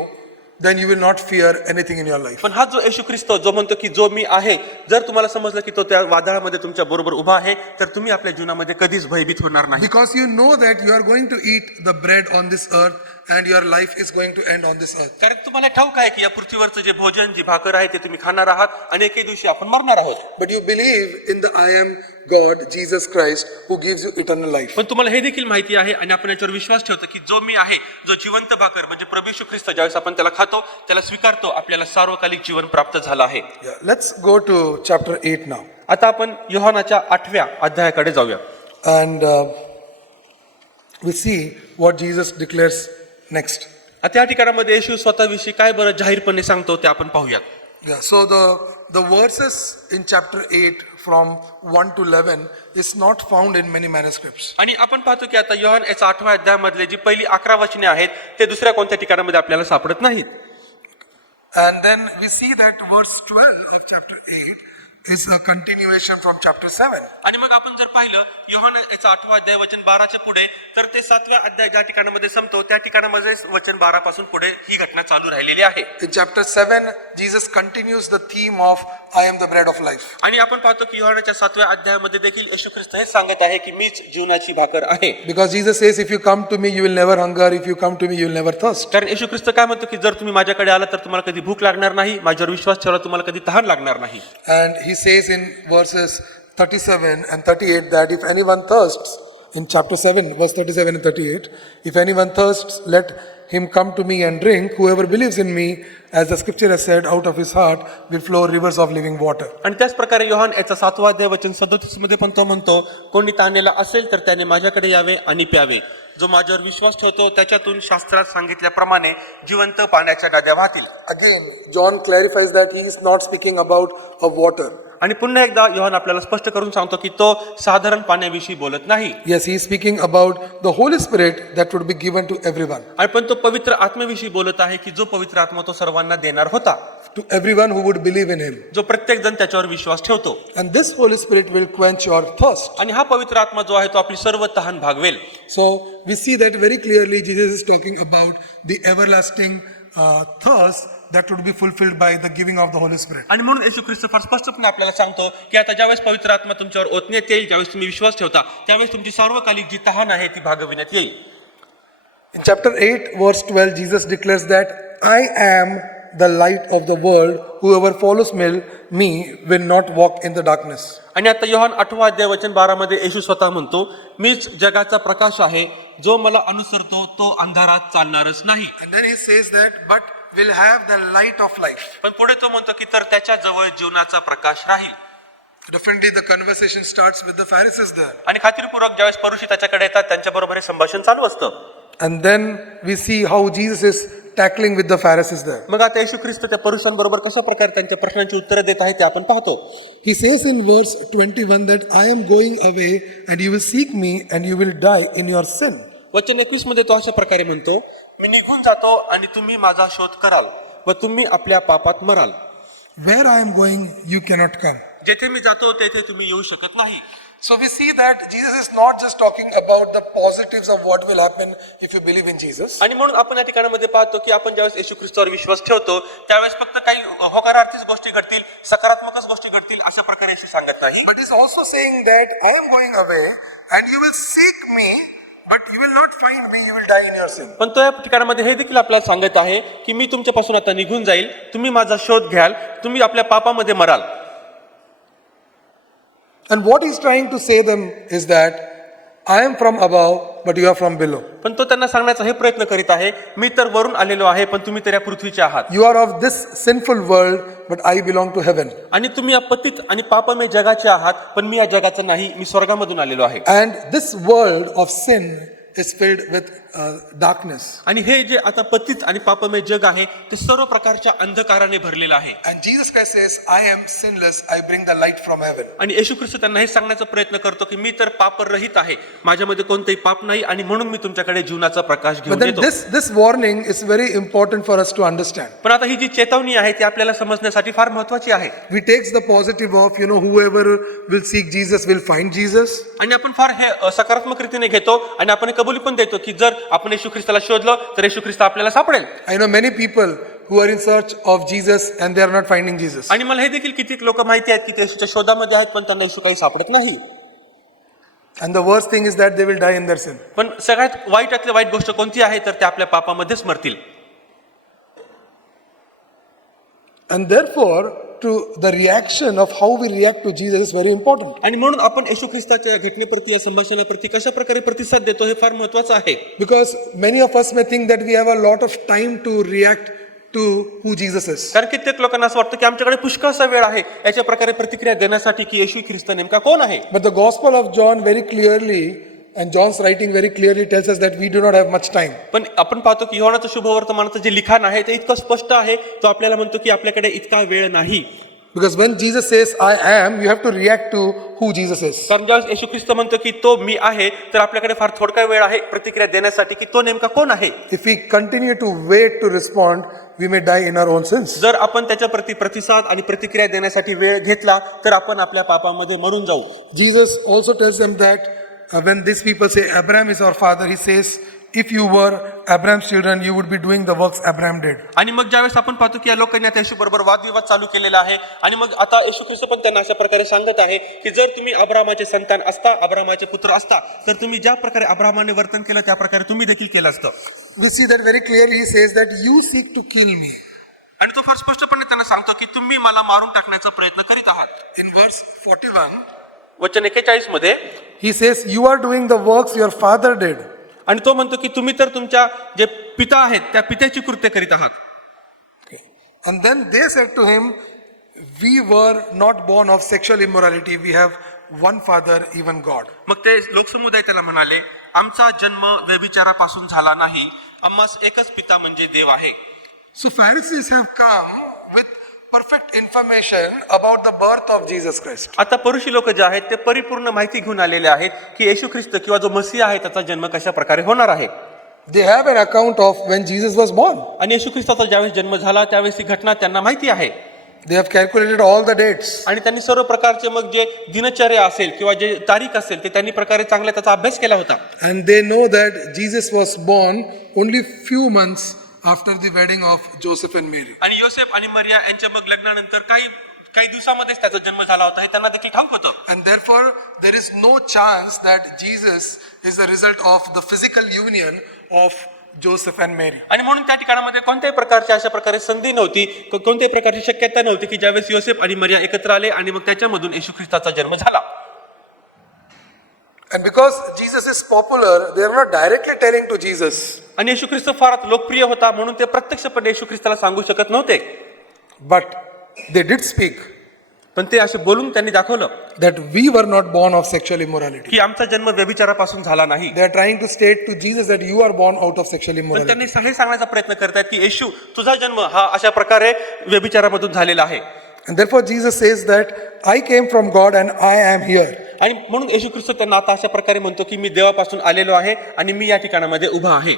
then you will not fear anything in your life. पण हा जो येशू ख्रिस्त जो म्हणतो की जो मी आहे, जर तुम्हाला समजलं की तो त्या वादळामध्ये तुमच्या बरोबर उभा आहे तर तुम्ही आपल्या जीवनामध्ये कधीच भयभीत होणार नाही. Because you know that you are going to eat the bread on this earth and your life is going to end on this earth. कारण तुम्हाला ठाऊक आहे की या पृथ्वीवरचं जे भोजन, जी भाकर आहे ते तुम्ही खाणार आहात आणि एके दिवशी आपण मरणार आहोत. But you believe in the I am God, Jesus Christ, who gives you eternal life. पण तुम्हाला हे देखील माहिती आहे आणि आपण याच्यावर विश्वास ठेवतो की जो मी आहे, जो जिवंत भाकर म्हणजे प्रभू येशू ख्रिस्त, ज्यावेळेस आपण त्याला खातो, त्याला स्वीकारतो, आपल्याला सार्वकालिक जीवन प्राप्त झालं आहे. Yeah, let's go to chapter 8 now. आता आपण योहानाच्या 8व्या अध्यायाकडे जाऊया And we see what Jesus declares next. आता या ठिकाणामध्ये येशू स्वतःविषयी काय बरं जाहीरपणे सांगतो ते आपण पाहूयात. Yeah, so the verses in chapter 8 from 1 to 11 is not found in many manuscripts. आणि आपण पाहतो की आता योहान याचा 8व्या अध्यायामधले जी पहिली 11 वचने आहेत ते दुसऱ्या कोणत्या ठिकाणामध्ये आपल्याला सापडत नाहीत. And then we see that verse 12 of chapter 8 is a continuation from chapter 7. आणि मग आपण जर पाहिलं योहान याचा 8वा अध्याय वचन 12च्या पुढे तर ते 7व्या अध्याय ज्या ठिकाणामध्ये संपतो त्या ठिकाणामध्ये वचन 12 पासून पुढे ही घटना चालू राहिलेली आहे. In chapter 7, Jesus continues the theme of I am the bread of life. आणि आपण पाहतो की योहानाच्या 7व्या अध्यायामध्ये देखील येशू ख्रिस्त हे सांगत आहे की मीच जीवनाची भाकर आहे. Because Jesus says, if you come to me, you will never hunger. If you come to me, you will never thirst. कारण येशू ख्रिस्त काय म्हणतो की जर तुम्ही माझ्याकडे आला तर तुम्हाला कधी भूक लागणार नाही, माझ्यावर विश्वास ठेवला तुम्हाला कधी तहान लागणार नाही. And he says in verses 37 and 38 that if anyone thirsts, in chapter 7, verse 37 and 38, if anyone thirsts, let him come to me and drink. Whoever believes in me, as the scripture has said, out of his heart will flow rivers of living water. आणि त्याच प्रकारे योहान याचा 7वा अध्याय वचन 37 मध्ये पण तो म्हणतो कोणी ताणलेला असेल तर त्याने माझ्याकडे यावे आणि प्यावे. जो माझ्यावर विश्वास ठेवतो त्याच्यातून शास्त्रात सांगितल्याप्रमाणे जिवंत पाण्याच्या नद्या वाहतील. Again, John clarifies that he is not speaking about a water. आणि पुन्हा एकदा योहान आपल्याला स्पष्ट करून सांगतो की तो साधारण पाण्याविषयी बोलत नाही. Yes, he is speaking about the Holy Spirit that would be given to everyone. आणि पण तो पवित्र आत्म्याविषयी बोलत आहे की जो पवित्र आत्मा तो सर्वांना देणार होता, To everyone who would believe in him. जो प्रत्येक जण त्याच्यावर विश्वास ठेवतो. And this Holy Spirit will quench your thirst. आणि हा पवित्र आत्मा जो आहे तो आपली सर्व तहान भागवेल. So we see that very clearly Jesus is talking about the everlasting thirst that would be fulfilled by the giving of the Holy Spirit. आणि म्हणून येशू ख्रिस्त फार स्पष्टपणे आपल्याला सांगतो की आता ज्यावेळेस पवित्र आत्मा तुमच्यावर ओतण्यात येईल, ज्यावेळेस तुम्ही विश्वास ठेवता त्यावेळेस तुमची सार्वकालिक जी तहान आहे ती भागविण्यात येईल. In chapter 8, verse 12, Jesus declares that I am the light of the world. Whoever follows me will not walk in the darkness. आणि आता योहान 8वा अध्याय वचन 12 मध्ये येशू स्वतः म्हणतो मीच जगाचा प्रकाश आहे, जो मला अनुसरतो तो अंधारात चालणारच नाही. And then he says that, but will have the light of life. पण पुढे तो म्हणतो की तर त्याच्या जवळ जीवनाचा प्रकाश राहील. Definitely the conversation starts with the Pharisees there. आणि खात्रीपूर्वक ज्यावेळेस परुषी त्याच्याकडे येतात त्यांच्या बरोबर हे संभाषण चालू असतं. And then we see how Jesus is tackling with the Pharisees there. मग आता येशू ख्रिस्त त्या पुरुषांबरोबर कशा प्रकारे त्यांच्या प्रश्नांची उत्तरे देत आहे ते आपण पाहतो. He says in verse 21 that I am going away and you will seek me and you will die in your sin. वचन 21 मध्ये तो अशा प्रकारे म्हणतो मी निघून जातो आणि तुम्ही माझा शोध कराल व तुम्ही आपल्या पापात moral. Where I am going, you cannot come. जेथे मी जातो तेथे तुम्ही येऊ शकत नाही. So we see that Jesus is not just talking about the positives of what will happen if you believe in Jesus. आणि म्हणून आपण या ठिकाणामध्ये पाहतो की आपण ज्यावेळेस येशू ख्रिस्तावर विश्वास ठेवतो त्यावेळेस फक्त काही होकारार्थीच गोष्टी घडतील, सकारात्मकच गोष्टी घडतील अशा प्रकारे येशू सांगत नाही. But he's also saying that I am going away and you will seek me, but you will not find me, you will die in your sin. पण तो या ठिकाणामध्ये हे देखील आपल्याला सांगत आहे की मी तुमच्यापासून आता निघून जाईल, तुम्ही माझा शोध घ्याल, तुम्ही आपल्या पापामध्ये moral. And what he's trying to say them is that I am from above, but you are from below. पण तो त्यांना सांगण्याचा हे प्रयत्न करीत आहे मी तर वरून आलेलो आहे पण तुम्ही तर या पृथ्वीचे आहात. You are of this sinful world, but I belong to heaven. आणि तुम्ही या पतित आणि पापमय जगाचे आहात पण मी या जगाचं नाही, मी स्वर्गामधून आलेलो आहे. And this world of sin is filled with darkness. आणि हे जे आता पतित आणि पापमय जग आहे ते सर्व प्रकारच्या अंधकाराने भरलेलं आहे. And Jesus Christ says, I am sinless, I bring the light from heaven. आणि येशू ख्रिस्त त्यांना हे सांगण्याचा प्रयत्न करतो की मी तर पापरहित आहे, माझ्यामध्ये कोणतेही पाप नाही आणि म्हणून मी तुमच्याकडे जीवनाचा प्रकाश But घेऊन then येतो. this warning is very important for us to understand. पण आता ही जी चेतावणी आहे ती आपल्याला समजण्यासाठी फार महत्वाची आहे. We takes the positive of, whoever will seek Jesus will find Jesus. आणि आपण फार हे सकारात्मक रीतीने घेतो आणि आपण हे कबुली पण देतो की जर आपण येशू ख्रिस्ताला शोधलं तर येशू ख्रिस्त आपल्याला सापडेल. I know many people who are in search of Jesus and they are not finding Jesus. आणि मला हे देखील किती लोक माहिती आहेत की ते येशूच्या शोधामध्ये आहेत पण त्यांना येशू काही सापडत नाही. And the worst thing is that they will die in their sin. पण सगळ्यात वाईटातली वाईट गोष्ट कोणती आहे तर ते आपल्या पापामध्येच मरतील. And therefore, to the reaction of how we react to Jesus is very important. आणि म्हणून आपण येशू ख्रिस्ताच्या घटनेप्रती या संभाषणाप्रती कशा प्रकारे प्रतिसाद देतो हे फार महत्वाचं आहे. Because many of us may think that we have a lot of time to react to who Jesus is. कारण कित्येक लोकांना असं वाटतं की आमच्याकडे पुष्कळसा वेळ आहे याच्या प्रकारे प्रतिक्रिया देण्यासाठी की येशू ख्रिस्त नेमका कोण आहे. But the Gospel of John very clearly, and John's writing very clearly tells us that we do not have much time. पण आपण पाहतो की योहानाचं शुभवर्तमानाचं जे लिखाण आहे ते इतकं स्पष्ट आहे तो आपल्याला म्हणतो की आपल्याकडे इतका वेळ नाही. Because when Jesus says, I am, you have to react to who Jesus is. कारण ज्यावेळेस येशू ख्रिस्त म्हणतो की तो मी आहे, तर आपल्याकडे फार थोडका वेळ आहे प्रतिक्रिया देण्यासाठी की तो नेमका कोण आहे. If we continue to wait to respond, we may die in our own sins. जर आपण त्याच्या प्रति प्रतिसाद आणि प्रतिक्रिया देण्यासाठी वेळ घेतला तर आपण आपल्या पापामध्ये मरून जाऊ. Jesus also tells them that when these people say, Abraham is our father, he says, if you were Abraham's children, you would be doing the works Abraham did. आणि मग ज्यावेळेस आपण पाहतो की या लोकांनी आता येशू बरोबर वादविवाद चालू केलेला आहे आणि मग आता येशू ख्रिस्त पण त्यांना अशा प्रकारे सांगत आहे की जर तुम्ही अब्राहमाचे संतान असता, अब्राहमाचे पुत्र असता, तर तुम्ही ज्या प्रकारे अब्राहमाने वर्तन केलं त्या प्रकारे तुम्ही देखील केलं असतं. We see that very clearly. He says that you seek to kill me. आणि तो फार स्पष्टपणे त्यांना सांगतो की तुम्ही मला मारून टाकण्याचा प्रयत्न करीत आहात. In verse 41, वचन 41 मध्ये he says, you are doing the works your father did. आणि तो म्हणतो की तुम्ही तर तुमच्या जे पिता आहेत त्या पित्याची कृत्य करीत आहात. Okay. And then they said to him, we were not born of sexual immorality. We have one father, even God. मग ते लोकसमुदाय त्याला म्हणाले, आमचा जन्म व्यभिचारापासून झाला नाही, आम्हास एकच पिता म्हणजे देव आहे. So Pharisees have come with perfect information about the birth of Jesus Christ. आता परुषी लोक जे आहेत ते परिपूर्ण माहिती घेऊन आलेले आहेत की येशू ख्रिस्त किंवा जो मसीह आहे त्याचा जन्म कशा प्रकारे होणार आहे. They have an account of when Jesus was born. आणि येशू ख्रिस्ताचा ज्यावेळेस जन्म झाला त्यावेळेस ही घटना त्यांना माहिती आहे. They have calculated all the dates. आणि त्यांनी सर्व प्रकारचे मग जे दिनचर्या असेल किंवा जे तारीख असेल ते त्यांनी प्रकारे चांगला त्याचा अभ्यास केला होता. And they know that Jesus was born only few months after the wedding of Joseph and Mary. आणि योसेफ आणि मरिया यांच्या मग लग्नानंतर काही दिवसामध्येच त्याचा जन्म झाला होता हे त्यांना देखील ठाऊक होतं. And therefore there is no chance that Jesus is the result of the physical union of Joseph and Mary. आणि म्हणून त्या ठिकाणामध्ये कोणत्याही प्रकारची अशा प्रकारे संधी नव्हती, कोणत्याही प्रकारची शक्यता नव्हती की ज्यावेळेस योसेफ आणि मरिया एकत्र आले आणि मग त्याच्यामधून येशू ख्रिस्ताचा जन्म झाला. And because Jesus is popular, they are not directly telling to Jesus. आणि येशू ख्रिस्त फार लोकप्रिय होता म्हणून ते प्रत्यक्षपणे येशू ख्रिस्ताला सांगू शकत नव्हते. But they did speak पण ते असे बोलून त्यांनी दाखवलं that we were not born of sexual immorality. की आमचा जन्म व्यभिचारापासून झाला नाही. They are trying to state to Jesus that you are born out of sexual पण immorality. त्यांनी हे सांगण्याचा प्रयत्न करतायत की येशू तुझा जन्म हा अशा प्रकारे व्यभिचारामधून झालेला आहे. And therefore Jesus says that I came from God and I am here. आणि म्हणून येशू ख्रिस्त त्यांना आता अशा प्रकारे म्हणतो की मी देवापासून आलेलो आहे आणि मी या ठिकाणामध्ये उभा आहे.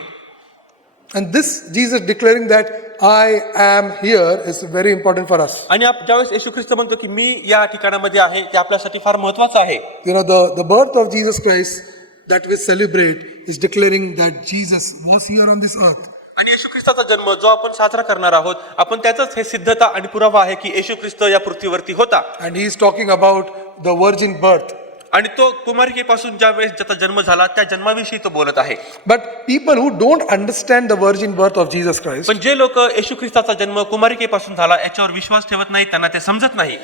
And this Jesus declaring that I am here is very important for us. आणि ज्यावेळेस येशू ख्रिस्त म्हणतो की मी या ठिकाणामध्ये आहे ते आपल्यासाठी फार महत्वाचं आहे. You know, the birth of Jesus Christ that we celebrate is declaring that Jesus was here on this earth. आणि येशू ख्रिस्ताचा जन्म जो आपण साजरा करणार आहोत आपण त्याचंच हे सिद्धता आणि पुरावा आहे की येशू ख्रिस्त या पृथ्वीवरती होता. And he is talking about the virgin birth. आणि तो कुमारिकेपासून ज्या वेळेस त्याचा जन्म झाला त्या जन्माविषयी तो बोलत आहे. But people who don't understand the virgin birth of Jesus Christ, पण जे लोक येशू ख्रिस्ताचा जन्म कुमारिकेपासून झाला याच्यावर विश्वास ठेवत नाही त्यांना ते समजत नाही.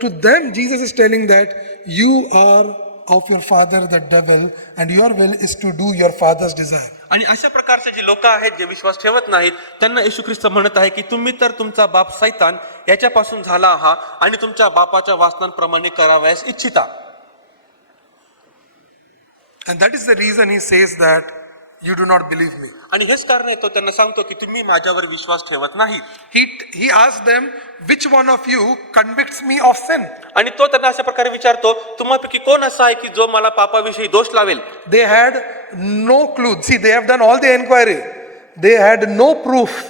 to them Jesus is telling that you are of your father the devil and your will is to do your father's desire. आणि अशा प्रकारचे जे लोक आहेत जे विश्वास ठेवत नाहीत त्यांना येशू ख्रिस्त म्हणत आहे की तुम्ही तर तुमचा बाप सैतान याच्यापासून झाला आहात आणि तुमच्या बापाच्या वासनांप्रमाणे करावयास इच्छिता. And that is the reason he says that you do not believe me. आणि हेच कारण आहे तो त्यांना सांगतो की तुम्ही माझ्यावर विश्वास ठेवत नाही. He asked them, which one of you convicts me of sin? आणि तो त्यांना अशा प्रकारे विचारतो तुम्हापैकी कोण असा आहे की जो मला पापाविषयी दोष लावेल. They had no clue. See, they have done all the inquiry. They had no proof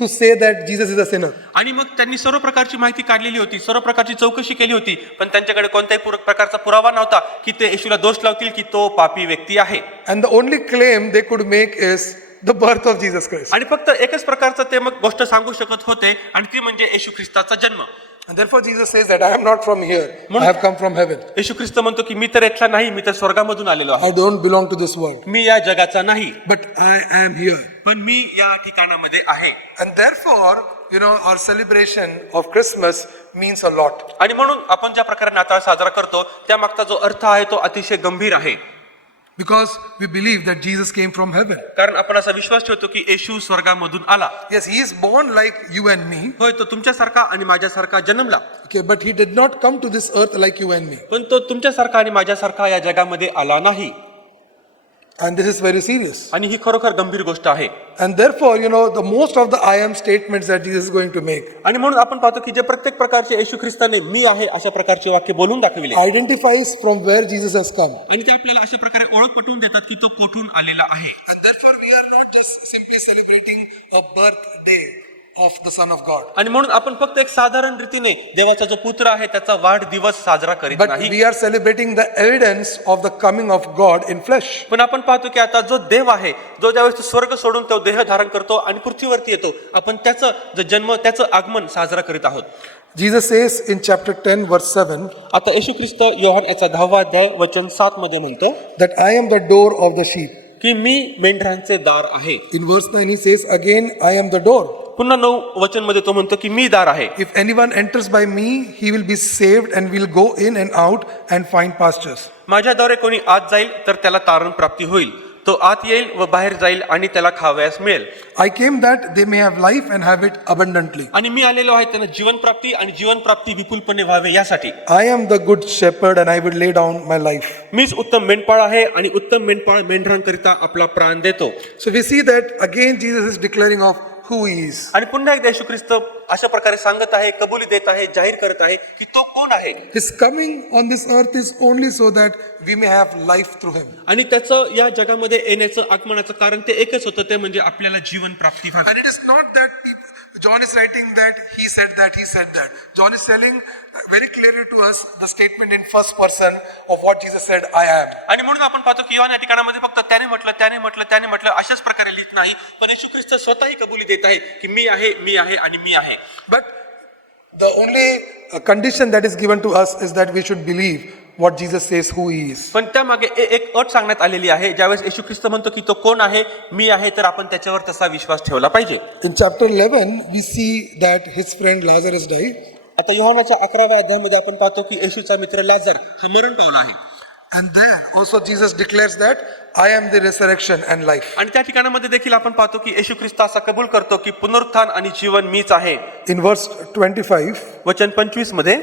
to say that Jesus is a sinner. आणि मग त्यांनी सर्व प्रकारची माहिती काढलेली होती, सर्व प्रकारची चौकशी केली होती, पण त्यांच्याकडे कोणत्याही प्रकारचा पुरावा नव्हता की ते येशूला दोष लावतील की तो पापी व्यक्ती आहे. And the only claim they could make is the birth of Jesus Christ. आणि फक्त एकच प्रकारचं ते मग गोष्ट सांगू शकत होते आणि ती म्हणजे येशू ख्रिस्ताचा जन्म. And therefore Jesus says that I am not from here. I have come from heaven. येशू ख्रिस्त म्हणतो की मी तर इथला नाही, मी तर स्वर्गामधून आलेलो आहे. I don't belong to this world. मी या जगाचा नाही, But I am here. पण मी या ठिकाणामध्ये आहे. And therefore, you know, our celebration of Christmas means a lot. आणि म्हणून आपण ज्या प्रकारे नाताळ साजरा करतो त्यामागचा जो अर्थ आहे तो अतिशय गंभीर आहे. Because we believe that Jesus came from heaven. कारण आपण असा विश्वास ठेवतो की येशू स्वर्गामधून आला. Yes, he is born like you and me. होय, तो तुमच्यासारखा आणि माझ्यासारखा जन्मला. Okay, but he did not come to this earth like you and me. पण तो तुमच्यासारखा आणि माझ्यासारखा या जगामध्ये आला नाही. And this is very serious. आणि ही खरोखर गंभीर गोष्ट आहे. And therefore, the most of the I am statements that Jesus is going to make आणि म्हणून आपण पाहतो की जे प्रत्येक प्रकारचे येशू ख्रिस्ताने मी आहे अशा प्रकारचे वाक्य बोलून दाखविले identifies from where Jesus has come. आणि ते आपल्याला अशा प्रकारे ओळख पटवून देतात की तो कुठून आलेला आहे. And therefore, we are not just simply celebrating a birthday of the Son of God, आणि म्हणून आपण फक्त एक साधारण रीतीने देवाचा जो पुत्र आहे त्याचा वाढदिवस साजरा करीत but नाही, we are celebrating the evidence of the coming of God in flesh. पण आपण पाहतो की आता जो देव आहे, जो ज्यावेळेस तो स्वर्ग सोडून तो देह धारण करतो आणि पृथ्वीवरती येतो, आपण त्याचं जो जन्म, त्याचं आगमन साजरा करीत आहोत. Jesus says in chapter 10 verse 7 आता येशू ख्रिस्त योहान याचा 10वा अध्याय वचन 7 मध्ये म्हणतो that I am the door of the sheep. की मी मेंढरांचे दार आहे. In verse 9 he says again, I am the door. पुन्हा 9 वचन मध्ये तो म्हणतो की मी दार आहे. If anyone enters by me, he will be saved and will go in and out and find pastures. माझ्याद्वारे कोणी आत जाईल तर त्याला तारण प्राप्ती होईल, तो आत येईल व बाहेर जाईल आणि त्याला खावयास मिळेल. I came that they may have life and have it abundantly. आणि मी आलेलो आहे त्यांना जीवन प्राप्ती आणि जीवन प्राप्ती विपुलपणे व्हावे यासाठी. I am the good shepherd and I would lay down my life. मीच उत्तम मेंढपाळ आहे आणि उत्तम मेंढपाळ मेंढरांकरिता आपला प्राण देतो. So we see that again Jesus is declaring of who he is. आणि पुन्हा एकदा येशू ख्रिस्त अशा प्रकारे सांगत आहे, कबुली देत आहे, जाहीर करत आहे की तो कोण आहे. His coming on this earth is only so that we may have life through him. आणि त्याचं या जगामध्ये येण्याचं आगमनाचं कारण ते एकच होतं, ते म्हणजे आपल्याला जीवन प्राप्ती व्हावी. And it is not that John is writing that he said that. John is telling very clearly to us the statement in first person of what Jesus said, I am. आणि म्हणून आपण पाहतो की योहान या ठिकाणामध्ये फक्त त्याने म्हटलं अशाच प्रकारे लिहित नाही, पण येशू ख्रिस्त स्वतःही कबुली देत आहे की मी आहे आणि मी आहे. But the only condition that is given to us is that we should believe what Jesus says who he is. पण त्यामागे एक अट सांगण्यात आलेली आहे, ज्यावेळेस येशू ख्रिस्त म्हणतो की तो कोण आहे, मी आहे, तर आपण त्याच्यावर तसा विश्वास ठेवला पाहिजे. In chapter 11 we see that his friend Lazarus died. आता योहानाच्या 11व्या अध्यायामध्ये आपण पाहतो की येशूचा मित्र लाजर हा मरण पावला आहे. And there also Jesus declares that I am the resurrection and life. आणि त्या ठिकाणामध्ये देखील आपण पाहतो की येशू ख्रिस्त असा कबूल करतो की पुनरुत्थान आणि जीवन मीच आहे. In verse 25 वचन 25 मध्ये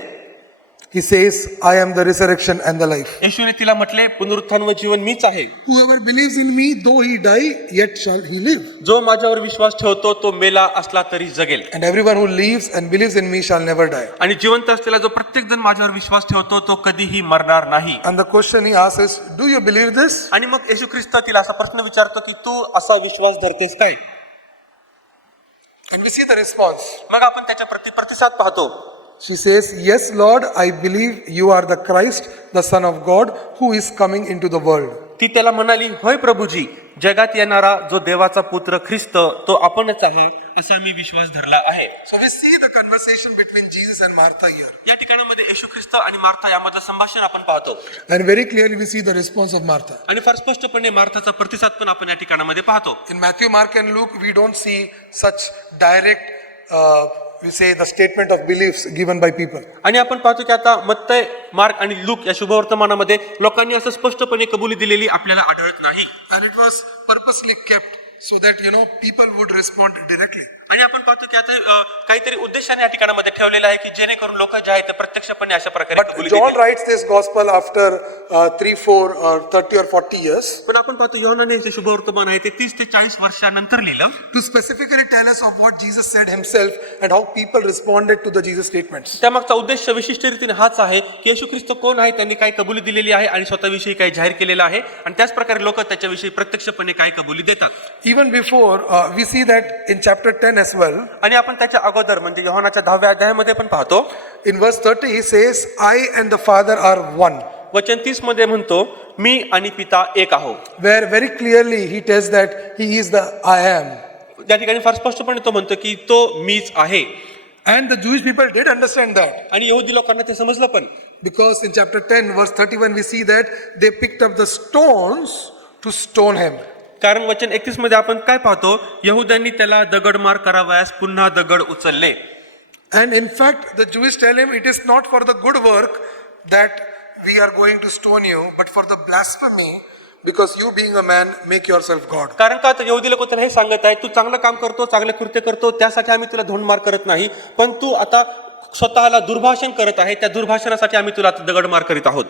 he says, I am the resurrection and the life. येशूने तिला म्हटले, पुनरुत्थान व जीवन मीच आहे. Whoever believes in me, though he die, yet shall he live. जो माझ्यावर विश्वास ठेवतो तो मेला असला तरी जगेल. And everyone who lives and believes in me shall never die. आणि जिवंत असलेला जो प्रत्येक जण माझ्यावर विश्वास ठेवतो तो कधीही मरणार नाही. And the question he asks is, do you believe this? आणि मग येशू ख्रिस्त तिला असा प्रश्न विचारतो की तू असा विश्वास धरतेस काय. And we see the response. मग आपण त्याच्या प्रतिसाद पाहतो. She says, yes, Lord, I believe you are the Christ, the Son of God, who is coming into the world. ती त्याला म्हणाली, होय प्रभूजी, जगात येणारा जो देवाचा पुत्र ख्रिस्त तो आपणच आहात असा मी विश्वास धरला आहे. So we see the conversation between Jesus and Martha here. या ठिकाणामध्ये येशू ख्रिस्त आणि मार्था यामधलं संभाषण आपण पाहतो. And very clearly we see the response of Martha. आणि फार स्पष्टपणे मार्थाचा प्रतिसाद पण आपण या ठिकाणामध्ये पाहतो. In Matthew, Mark and Luke, we don't see such direct, we say the statement of beliefs given by people. आणि आपण पाहतो की आता मत्तय, मार्क आणि लूक या शुभवर्तमानामध्ये लोकांनी असं स्पष्टपणे कबुली दिलेली आपल्याला आढळत नाही. And it was purposely kept so that, people would respond directly. आणि आपण पाहतो की आता काहीतरी उद्देशाने या ठिकाणामध्ये ठेवलेलं आहे की जेणेकरून लोक जे आहेत ते प्रत्यक्षपणे अशा प्रकारे But कबुली John देतील. writes this gospel after 3, 4, or 30 or 40 years पण आपण पाहतो योहानाने जे शुभवर्तमान आहे ते 30 ते 40 वर्षानंतर लिहिलं, to specifically tell us of what Jesus said himself and how people responded to the Jesus statements. त्यामागचा उद्देश विशिष्ट रीतीने हाच आहे की येशू ख्रिस्त कोण आहे, त्यांनी काय कबुली दिलेली आहे आणि स्वतःविषयी काय जाहीर केलेलं आहे आणि त्याच प्रकारे लोक त्याच्याविषयी प्रत्यक्षपणे काय कबुली देतात. Even before, we see that in chapter 10 as well. आणि आपण त्याच्या अगोदर म्हणजे योहानाच्या 10व्या अध्यायामध्ये पण पाहतो. In verse 30 he says, I and the Father are one. वचन 30 मध्ये म्हणतो, मी आणि पिता एक आहोत. Where very clearly he tells that he is the I am. त्या ठिकाणी फार स्पष्टपणे तो म्हणतो की तो मीच आहे. And the Jewish people did understand that. आणि यहुदी लोकांना ते समजलं पण, Because in chapter 10 verse 31 we see that they picked up the stones to stone him. कारण वचन 31 मध्ये आपण काय पाहतो, यहुद्यांनी त्याला दगडमार करावयास पुन्हा दगड उचलले. And in fact the Jews tell him, it is not for the good work that we are going to stone you, but for the blasphemy, because you being a man make yourself God. कारण का तर यहुदी लोक त्याला हे सांगत आहे, तू चांगलं काम करतो, चांगले कृत्य करतो, त्यासाठी आम्ही तुला धोंडमार करत नाही, पण तू आता स्वतःला दुर्भाषण करत आहे, त्या दुर्भाषणासाठी आम्ही तुला दगडमार करीत आहोत.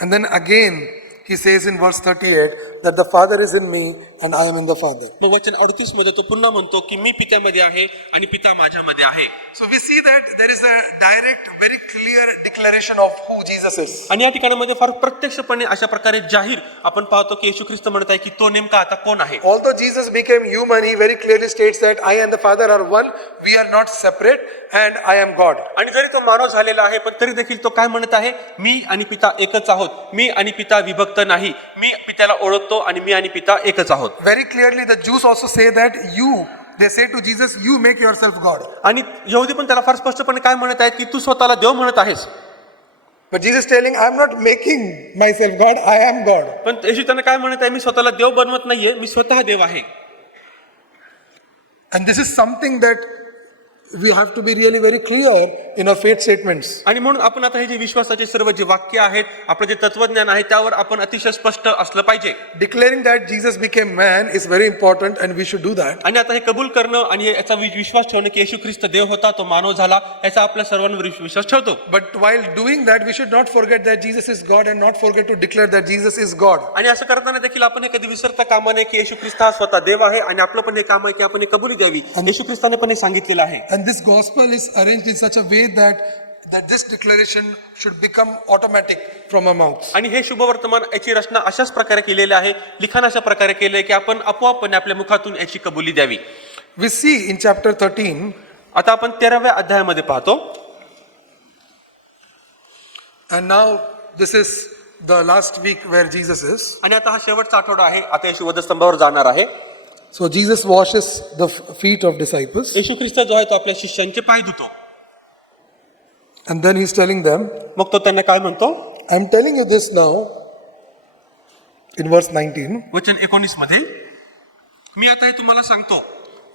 And then again he says in verse 38 that the Father is in me and I am in the Father. मग वचन 38 मध्ये तो पुन्हा म्हणतो की मी पित्यामध्ये आहे आणि पिता माझ्यामध्ये आहे. So we see that there is a direct, very clear declaration of who Jesus is. आणि या ठिकाणामध्ये फार प्रत्यक्षपणे अशा प्रकारे जाहीर आपण पाहतो की येशू ख्रिस्त म्हणत आहे की तो नेमका आता कोण आहे. Although Jesus became human, he very clearly states that I and the Father are one, we are not separate, and I am God. आणि जरी तो मानव झालेला आहे पण तरी देखील तो काय म्हणत आहे, मी आणि पिता एकच आहोत, मी आणि पिता विभक्त नाही, मी पित्याला ओळखतो आणि मी आणि पिता एकच आहोत. Very clearly the Jews also say that they say to Jesus, you make yourself God. आणि यहुदी पण त्याला फार स्पष्टपणे काय म्हणत आहेत की तू स्वतःला देव म्हणत आहेस. But Jesus telling, I am not making myself God, I am God. पण येशू त्यांना काय म्हणत आहे, मी स्वतःला देव बनवत नाहीये, मी स्वतः देव आहे. And this is something that we have to be really very clear in our faith statements. आणि म्हणून आपण आता हे जे विश्वासाचे सर्व जे वाक्य आहेत, आपलं जे तत्वज्ञान आहे त्यावर आपण अतिशय स्पष्ट असलं पाहिजे. Declaring that Jesus became man is very important and we should do that. आणि आता हे कबूल करणं आणि याचा विश्वास ठेवणं की येशू ख्रिस्त देव होता, तो मानव झाला, याचा आपल्या सर्वांवर विश्वास ठेवतो. But while doing that, we should not forget that Jesus is God and not forget to declare that Jesus is God. आणि असं करताना देखील आपण हे कधी विसरता कामा नये की येशू ख्रिस्त हा स्वतः देव आहे आणि आपलं पण हे काम आहे की आपण हे कबुली द्यावी. येशू ख्रिस्ताने पण हे सांगितलेलं आहे. And this gospel is arranged in such a way that this declaration should become automatic from our mouths. आणि हे शुभवर्तमान याची रचना अशाच प्रकारे केलेली आहे, लिखाण अशा प्रकारे केले की आपण आपोआपपणे आपल्या मुखातून याची कबुली द्यावी. We see in chapter 13, आता आपण 13व्या अध्यायामध्ये पाहतो. and now this is the last week where Jesus is. आणि आता हा शेवटचा आठवडा आहे, आता येशू वधस्तंभावर जाणार आहे. So Jesus washes the feet of disciples, येशू ख्रिस्त जो आहे तो आपल्या शिष्यांचे पाय धुतो. and then he's telling them, मग तो त्यांना काय म्हणतो, I'm telling you this now, in verse 19, वचन 19 मध्ये, मी आता हे तुम्हाला सांगतो,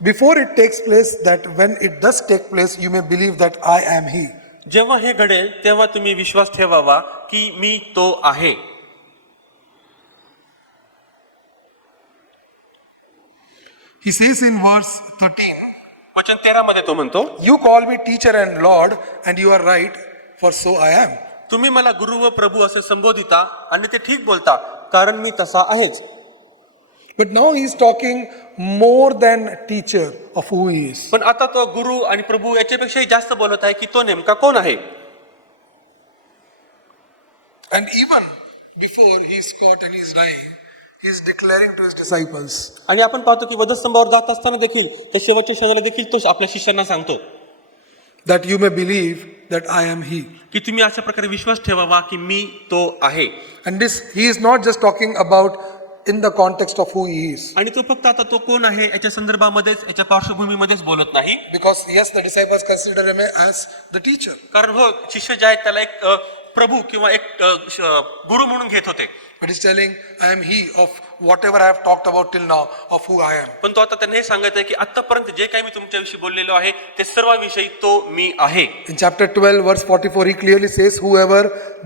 before it takes place, that when it does take place, you may believe that I am He. जेव्हा हे घडेल तेव्हा तुम्ही विश्वास ठेवावा की मी तो आहे. He says in verse 13, वचन 13 मध्ये तो म्हणतो, you call me teacher and Lord, and you are right, for so I am. तुम्ही मला गुरु व प्रभू असे संबोधिता आणि ते ठीक बोलता, कारण मी तसा आहेच. But now he is talking more than teacher of who he is. पण आता तो गुरु आणि प्रभू याच्यापेक्षाही जास्त बोलत आहे की तो नेमका कोण आहे. And even before he is caught and he is dying, he is declaring to his disciples, आणि आपण पाहतो की वधस्तंभावर जात असताना देखील त्या शेवटच्या क्षणाला देखील तो आपल्या शिष्यांना सांगतो that you may believe that I am He. की तुम्ही अशा प्रकारे विश्वास ठेवावा की मी तो आहे. And this, he is not just talking about in the context of who he is. आणि तो फक्त आता तो कोण आहे याच्या संदर्भामध्येच, याच्या पार्श्वभूमीमध्येच बोलत नाही. Because yes, the disciples consider him as the teacher. कारण हो, शिष्य जे आहेत त्याला एक प्रभू किंवा एक गुरु म्हणून घेत होते. But he's telling, I am He of whatever I have talked about till now, of who I am. पण तो आता त्यांना हे सांगत आहे की आतापर्यंत जे काही मी तुमच्याविषयी बोललेलो आहे ते सर्वांविषयी तो मी आहे. In chapter 12, verse 44, he clearly says, whoever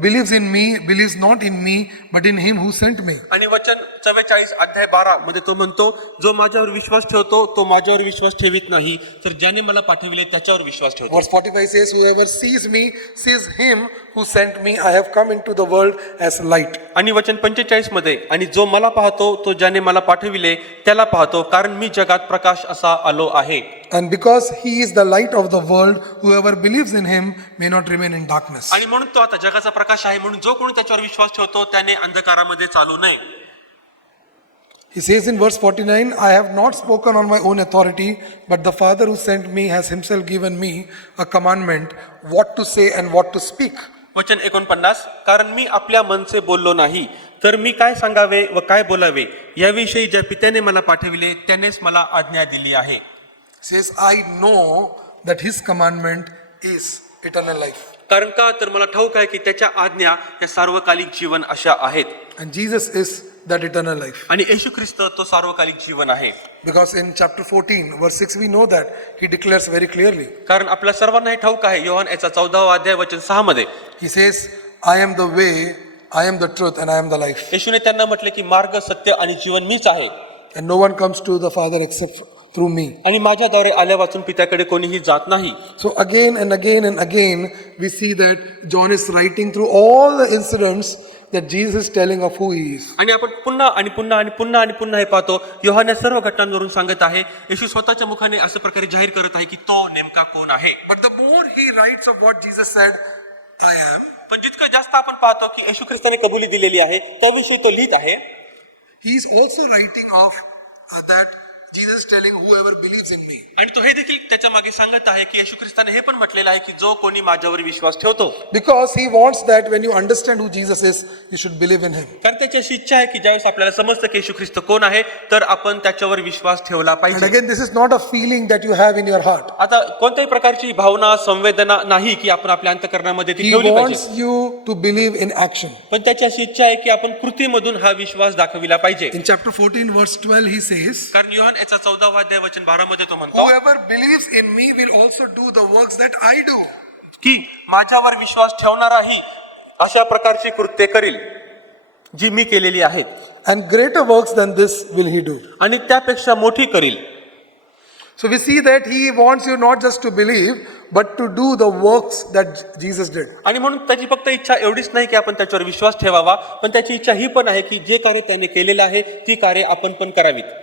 believes in me, believes not in me, but in him who sent me. आणि वचन 44 अध्याय 12 मध्ये तो म्हणतो, जो माझ्यावर विश्वास ठेवतो तो माझ्यावर विश्वास ठेवीत नाही, तर ज्याने मला पाठविले त्याच्यावर विश्वास ठेवतो. Verse 45 says, whoever sees me, sees him who sent me. I have come into the world as light. आणि वचन 45 मध्ये, आणि जो मला पाहतो तो ज्याने मला पाठविले त्याला पाहतो, कारण मी जगात प्रकाश असा आलो आहे. And because he is the light of the world, whoever believes in him may not remain in darkness. आणि म्हणून तो आता जगाचा प्रकाश आहे, म्हणून जो कोणी त्याच्यावर विश्वास ठेवतो त्याने अंधकारामध्ये चालू नये. He says in verse 49, I have not spoken on my own authority, but the Father who sent me has himself given me a commandment, what to say and what to speak. वचन 49, कारण मी आपल्या मनचे बोललो नाही, तर मी काय सांगावे व काय बोलावे याविषयी ज्या पित्याने मला पाठविले त्यानेच मला आज्ञा दिली आहे. Says, I know that his commandment is eternal life. कारण का, तर मला ठाऊक आहे की त्याच्या आज्ञा या सार्वकालिक जीवन अशा आहेत. And Jesus is that eternal life. आणि येशू ख्रिस्त तो सार्वकालिक जीवन आहे. Because in chapter 14, verse 6, we know that he declares very clearly. कारण आपल्या सर्वांना हे ठाऊक आहे, योहान याचा 14वा अध्याय वचन 6 मध्ये He says, I am the way, I am the truth, and I am the life. येशूने त्यांना म्हटले की मार्ग, सत्य आणि जीवन मीच आहे. And no one comes to the Father except through me. आणि माझ्याद्वारे आल्या वाचून पित्याकडे कोणीही जात नाही. So again and again and again, we see that John is writing through all the incidents that Jesus is telling of who he is. आणि आपण पुन्हा आणि पुन्हा आणि पुन्हा आणि पुन्हा हे पाहतो, योहान या सर्व घटनांवरून सांगत आहे, येशू स्वतःच्या मुखाने अशा प्रकारे जाहीर करत आहे की तो नेमका कोण आहे. But the more he writes of what Jesus said, I am, पण जितकं जास्त आपण पाहतो की येशू ख्रिस्ताने कबुली दिलेली आहे त्याविषयी तो लिहित आहे, he is also writing of that Jesus is telling whoever believes in me. आणि तो हे देखील त्याच्या मागे सांगत आहे की येशू ख्रिस्ताने हे पण म्हटलेलं आहे की जो कोणी माझ्यावर विश्वास ठेवतो. Because he wants that when you understand who Jesus is, you should believe in him. कारण त्याची अशी इच्छा आहे की ज्यावेळेस आपल्याला समजतं की येशू ख्रिस्त कोण आहे तर आपण त्याच्यावर विश्वास ठेवला And पाहिजे. again, this is not a feeling that you have in your heart. आता कोणत्याही प्रकारची भावना संवेदना नाही की आपण आपल्या अंतःकरणामध्ये ती He ठेवली wants पाहिजे, you to believe in action. पण त्याची अशी इच्छा आहे की आपण कृतीमधून हा विश्वास दाखविला पाहिजे. In chapter 14, verse 12, he says, कारण योहान याचा 14वा अध्याय वचन 12 मध्ये तो म्हणतो whoever believes in me will also do the works that I do. की माझ्यावर विश्वास ठेवणाराही अशा प्रकारची कृत्ये करील जी मी केलेली आहेत, And greater works than this will he do. आणि त्यापेक्षा मोठी करील. So we see that he wants you not just to believe, but to do the works that Jesus did. आणि म्हणून त्याची फक्त इच्छा एवढीच नाही की आपण त्याच्यावर विश्वास ठेवावा, पण त्याची इच्छा ही पण आहे की जे कार्य त्याने केलेलं आहे ती कार्य आपण पण करावीत.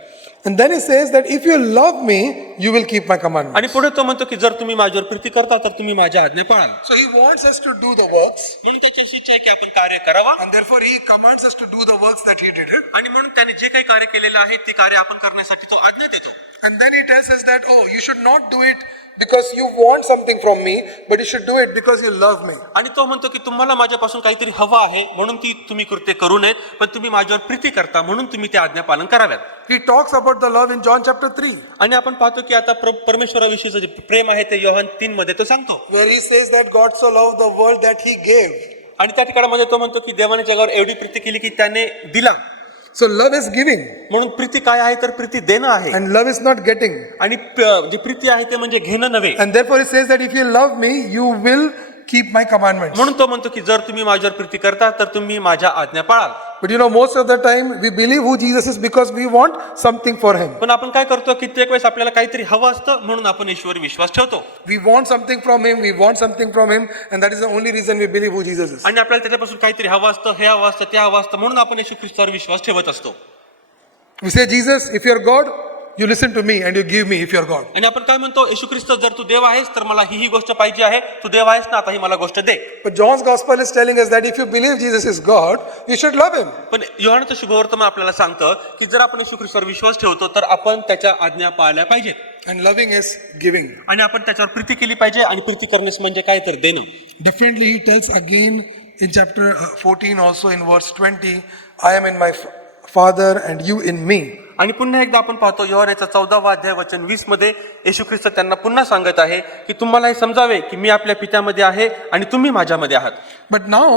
And then he says that if you love me, you will keep my commandments. आणि पुढे तो म्हणतो की जर तुम्ही माझ्यावर प्रीती करता तर तुम्ही माझ्या आज्ञा पाळाल. So he wants us to do the works, म्हणून त्याची अशी इच्छा आहे की आपण कार्य करावा, and therefore he commands us to do the works that he did. आणि म्हणून त्याने जे काही कार्य केलेलं आहे ती कार्य आपण करण्यासाठी तो आज्ञा देतो. And then he tells us that, oh, you should not do it because you want something from me, but you should do it because you love me. आणि तो म्हणतो की तुम्हाला माझ्यापासून काहीतरी हवं आहे म्हणून ती तुम्ही कृत्य करू नयेत, पण तुम्ही माझ्यावर प्रीती करता म्हणून तुम्ही ते आज्ञा पालन कराव्यात. He talks about the love in John chapter 3, आणि आपण पाहतो की आता परमेश्वराविषयीचं जे प्रेम आहे ते योहान 3 मध्ये तो सांगतो. where he says that God so loved the world that he gave. आणि त्या ठिकाणामध्ये तो म्हणतो की देवाने जगावर एवढी प्रीती केली की त्याने दिला. So love is giving, म्हणून प्रीती काय आहे तर प्रीती देणं आहे, and love is not getting. आणि जी प्रीती आहे ते म्हणजे घेणं नव्हे. And therefore he says that if you love me, you will keep my commandments. म्हणून तो म्हणतो की जर तुम्ही माझ्यावर प्रीती करता तर तुम्ही माझ्या आज्ञा पाळाल. But you know, most of the time we believe who Jesus is because we want something for him. पण आपण काय करतो, कित्येक वेळेस आपल्याला काहीतरी हवं असतं म्हणून आपण ईश्वर विश्वास ठेवतो. We want something from him, we want something from him, and that is the only reason we believe who Jesus is. आणि आपल्याला त्याच्यापासून काहीतरी हवं असतं, हे हवं असतं, ते हवं असतं, म्हणून आपण येशू ख्रिस्तावर विश्वास ठेवत असतो. We say, Jesus, if you're God, you listen to me and you give me if you're God. आणि आपण काय म्हणतो, येशू ख्रिस्त जर तू देव आहेस तर मला ही गोष्ट पाहिजे आहे, तू देव आहेस ना, आता ही मला गोष्ट दे. But John's gospel is telling us that if you believe Jesus is God, you should love him. पण योहानचं शुभवर्तमान आपल्याला सांगतं की जर आपण येशू ख्रिस्तावर विश्वास ठेवतो तर आपण त्याच्या आज्ञा पाळल्या पाहिजेत. And loving is giving. आणि आपण त्याच्यावर प्रीती केली पाहिजे, आणि प्रीती करण्यास म्हणजे काय तर देणं. Definitely he tells again in chapter 14 also in verse 20, I am in my Father and you in me. आणि पुन्हा एकदा आपण पाहतो योहानाचा 14वा अध्याय वचन 20 मध्ये येशू ख्रिस्त त्यांना पुन्हा सांगत आहे की तुम्हाला हे समजावे की मी आपल्या पित्यामध्ये आहे आणि तुम्ही माझ्यामध्ये आहात. But now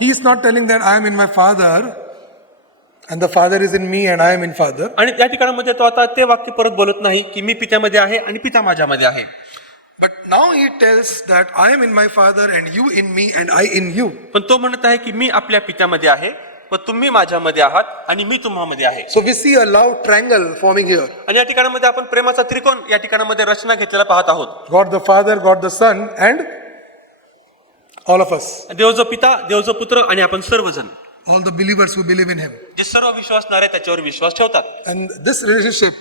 he is not telling that I am in my Father and the Father is in me and I am in Father. आणि त्या ठिकाणामध्ये तो आता ते वाक्य परत बोलत नाही की मी पित्यामध्ये आहे आणि पिता माझ्यामध्ये आहे. But now he tells that I am in my Father and you in me and I in you. पण तो म्हणत आहे की मी आपल्या पित्यामध्ये आहे व तुम्ही माझ्यामध्ये आहात आणि मी तुम्हामध्ये आहे. So we see a love triangle forming here. आणि या ठिकाणामध्ये आपण प्रेमाचा त्रिकोण या ठिकाणामध्ये रचना घेतलेला पाहत आहोत. God the Father, God the Son and all of us. देव जो पिता, देव जो पुत्र आणि आपण सर्वजण, All the believers who believe in him. जे सर्व विश्वासणारे त्याच्यावर विश्वास ठेवतात. And this relationship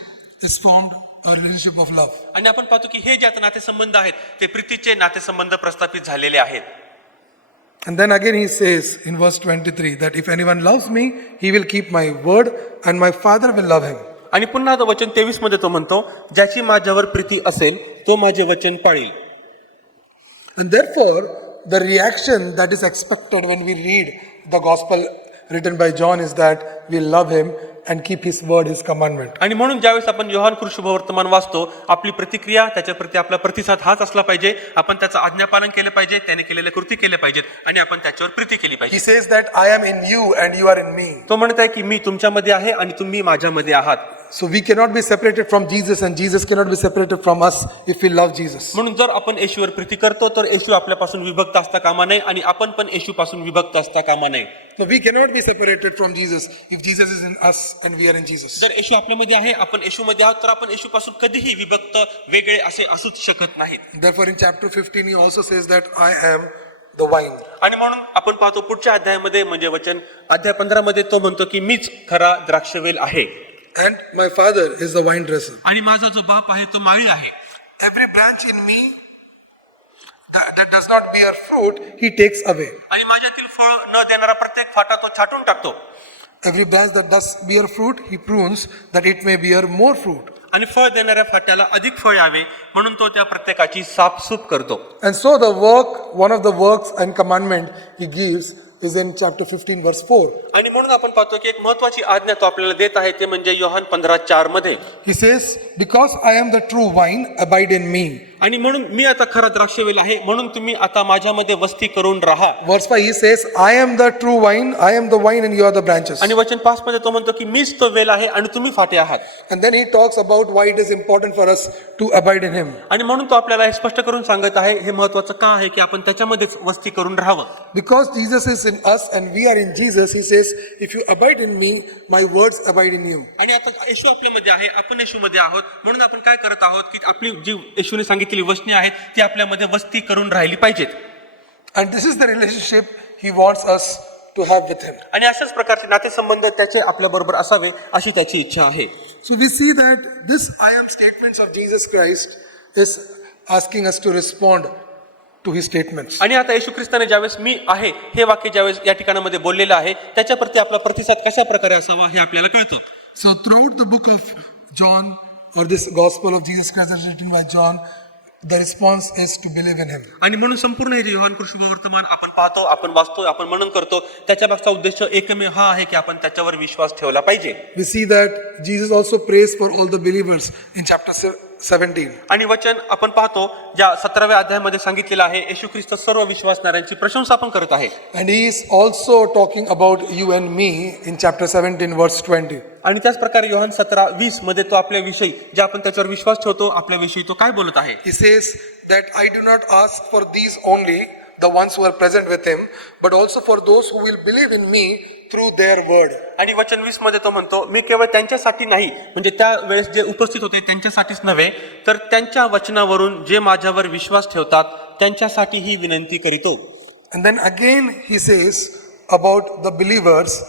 is formed a relationship of love. आणि आपण पाहतो की हे जे आता नातेसंबंध आहेत ते प्रीतीचे नातेसंबंध प्रस्थापित झालेले आहेत. And then again he says in verse 23 that if anyone loves me, he will keep my word and my Father will love him. आणि पुन्हा आता वचन 23 मध्ये तो म्हणतो, ज्याची माझ्यावर प्रीती असेल तो माझे वचन पाळील. And therefore, the reaction that is expected when we read the gospel written by John is that we love him and keep his word, his commandment. आणि म्हणून ज्यावेळेस आपण योहान शुभवर्तमान वाचतो, आपली प्रतिक्रिया त्याच्या प्रती आपला प्रतिसाद हाच असला पाहिजे, आपण त्याचं आज्ञापालन केलं पाहिजे, त्याने केलेल्या कृती केल्या पाहिजेत आणि आपण त्याच्यावर प्रीती केली He पाहिजे. says that I am in you and you are in me. तो म्हणत आहे की मी तुमच्यामध्ये आहे आणि तुम्ही माझ्यामध्ये आहात. So we cannot be separated from Jesus and Jesus cannot be separated from us if we love Jesus. म्हणून जर आपण येशूवर प्रीती करतो तर येशू आपल्यापासून विभक्त असता कामा नये आणि आपण पण येशूपासून विभक्त असता कामा नये. No, we cannot be separated from Jesus if Jesus is in us and we are in Jesus. जर येशू आपल्यामध्ये आहे, आपण येशूमध्ये आहोत, तर आपण येशूपासून कधीही विभक्त वेगळे असे असूच शकत नाहीत. Therefore in chapter 15 he also says that I am the wine. आणि म्हणून आपण पाहतो पुढच्या अध्यायामध्ये म्हणजे वचन अध्याय 15 मध्ये तो म्हणतो की मीच खरा द्राक्षवेल आहे And my Father is the vine dresser. आणि माझा जो बाप आहे तो माळी आहे. Every branch in me that does not bear fruit, he takes away. आणि माझ्यातील फळ न देणारा प्रत्येक फाटा तो छाटून टाकतो. Every branch that does bear fruit, he prunes that it may bear more fruit. आणि फळ देणाऱ्या फाट्याला अधिक फळ यावे म्हणून तो त्या प्रत्येकाची साफसूफ करतो. And so the work, one of the works and commandment he gives is in chapter 15 verse 4. आणि म्हणून आपण पाहतो की एक महत्वाची आज्ञा तो आपल्याला देत आहे ते म्हणजे योहान 15:4 मध्ये He says, because I am the true vine, abide in me. आणि म्हणून मी आता खरा द्राक्षवेल आहे म्हणून तुम्ही आता माझ्यामध्ये वस्ती करून राहा. Verse 5 he says, I am the true vine, I am the vine and you are the branches. आणि वचन 5 मध्ये तो म्हणतो की मीच तो वेल आहे आणि तुम्ही फाटे आहात. And then he talks about why it is important for us to abide in him. आणि म्हणून तो आपल्याला हे स्पष्ट करून सांगत आहे हे महत्वाचं का आहे की आपण त्याच्यामध्येच वस्ती करून राहावं. Because Jesus is in us and we are in Jesus, he says, if you abide in me, my words abide in you. आणि आता येशू आपल्यामध्ये आहे आपण येशूमध्ये आहोत म्हणून आपण काय करत आहोत की आपली जी येशूने सांगितलेली वचने आहेत ती आपल्यामध्ये वस्ती करून राहिली पाहिजेत. And this is the relationship he wants us to have with him. आणि अशाच प्रकारचे नातेसंबंध त्याचे आपल्या बरोबर असावे अशी त्याची इच्छा आहे. So we see that this I am statements of Jesus Christ is asking us to respond to his statements. आणि आता येशू ख्रिस्ताने ज्यावेळेस मी आहे हे वाक्य ज्यावेळेस या ठिकाणामध्ये बोललेलं आहे त्याच्याप्रती आपला प्रतिसाद कशा प्रकारे असावा हे आपल्याला कळतं. So throughout the book of John or this gospel of Jesus Christ that is written by John, the response is to believe in him. आणि म्हणून संपूर्ण हे जे योहान कृष्ण वर्तमान आपण पाहतो आपण वाचतो आपण मनन करतो त्याच्या मागचा उद्देश एकमेव हा आहे की आपण त्याच्यावर विश्वास ठेवला पाहिजे. We see that Jesus also prays for all the believers in chapter 17. आणि वचन आपण पाहतो ज्या 17व्या अध्यायामध्ये सांगितलेलं आहे येशू ख्रिस्त सर्व विश्वासणाऱ्यांची प्रशंसा पण करत आहे. And he is also talking about you and me in chapter 17 verse 20. आणि त्याच प्रकारे योहान 17:20 मध्ये तो आपल्याविषयी जे आपण त्याच्यावर विश्वास ठेवतो आपल्याविषयी तो काय बोलत आहे. He says that I do not ask for these only, the ones who are present with him, but also for those who will believe in me through their word. आणि वचन 20 मध्ये तो म्हणतो मी केवळ त्यांच्यासाठी नाही म्हणजे त्या वेळेस जे उपस्थित होते त्यांच्यासाठीच नव्हे तर त्यांच्या वचनावरून जे माझ्यावर विश्वास ठेवतात त्यांच्यासाठी ही विनंती करीतो. And then again he says about the believers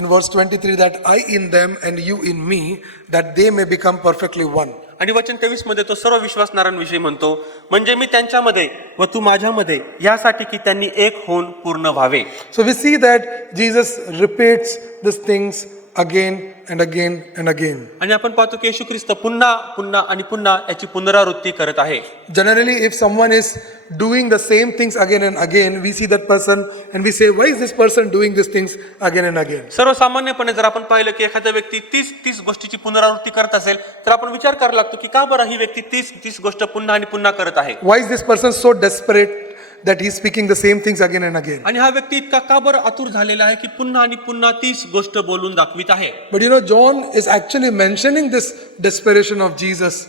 in verse 23 that I in them and you in me, that they may become perfectly one. आणि वचन 23 मध्ये तो सर्व विश्वासणाऱ्यांविषयी म्हणतो म्हणजे मी त्यांच्यामध्ये व तू माझ्यामध्ये यासाठी की त्यांनी एक होऊन पूर्ण व्हावे. So we see that Jesus repeats these things again and again and again. आणि आपण पाहतो की येशू ख्रिस्त पुन्हा पुन्हा आणि पुन्हा याची पुनरावृत्ती करत आहे. Generally, if someone is doing the same things again and again, we see that person and we say, why is this person doing these things again and again? सर्वसामान्यपणे जर आपण पाहिलं की एखादा व्यक्ती तीच गोष्टीची पुनरावृत्ती करत असेल तर आपण विचार करायला लागतो की का बरं ही व्यक्ती तीच गोष्ट पुन्हा आणि पुन्हा करत आहे. Why is this person so desperate that he is speaking the same things again and again? आणि हा व्यक्ती इतका का बरं आतुर झालेला आहे की पुन्हा आणि पुन्हा तीच गोष्ट बोलून दाखवित आहे. But you know, John is actually mentioning this desperation of Jesus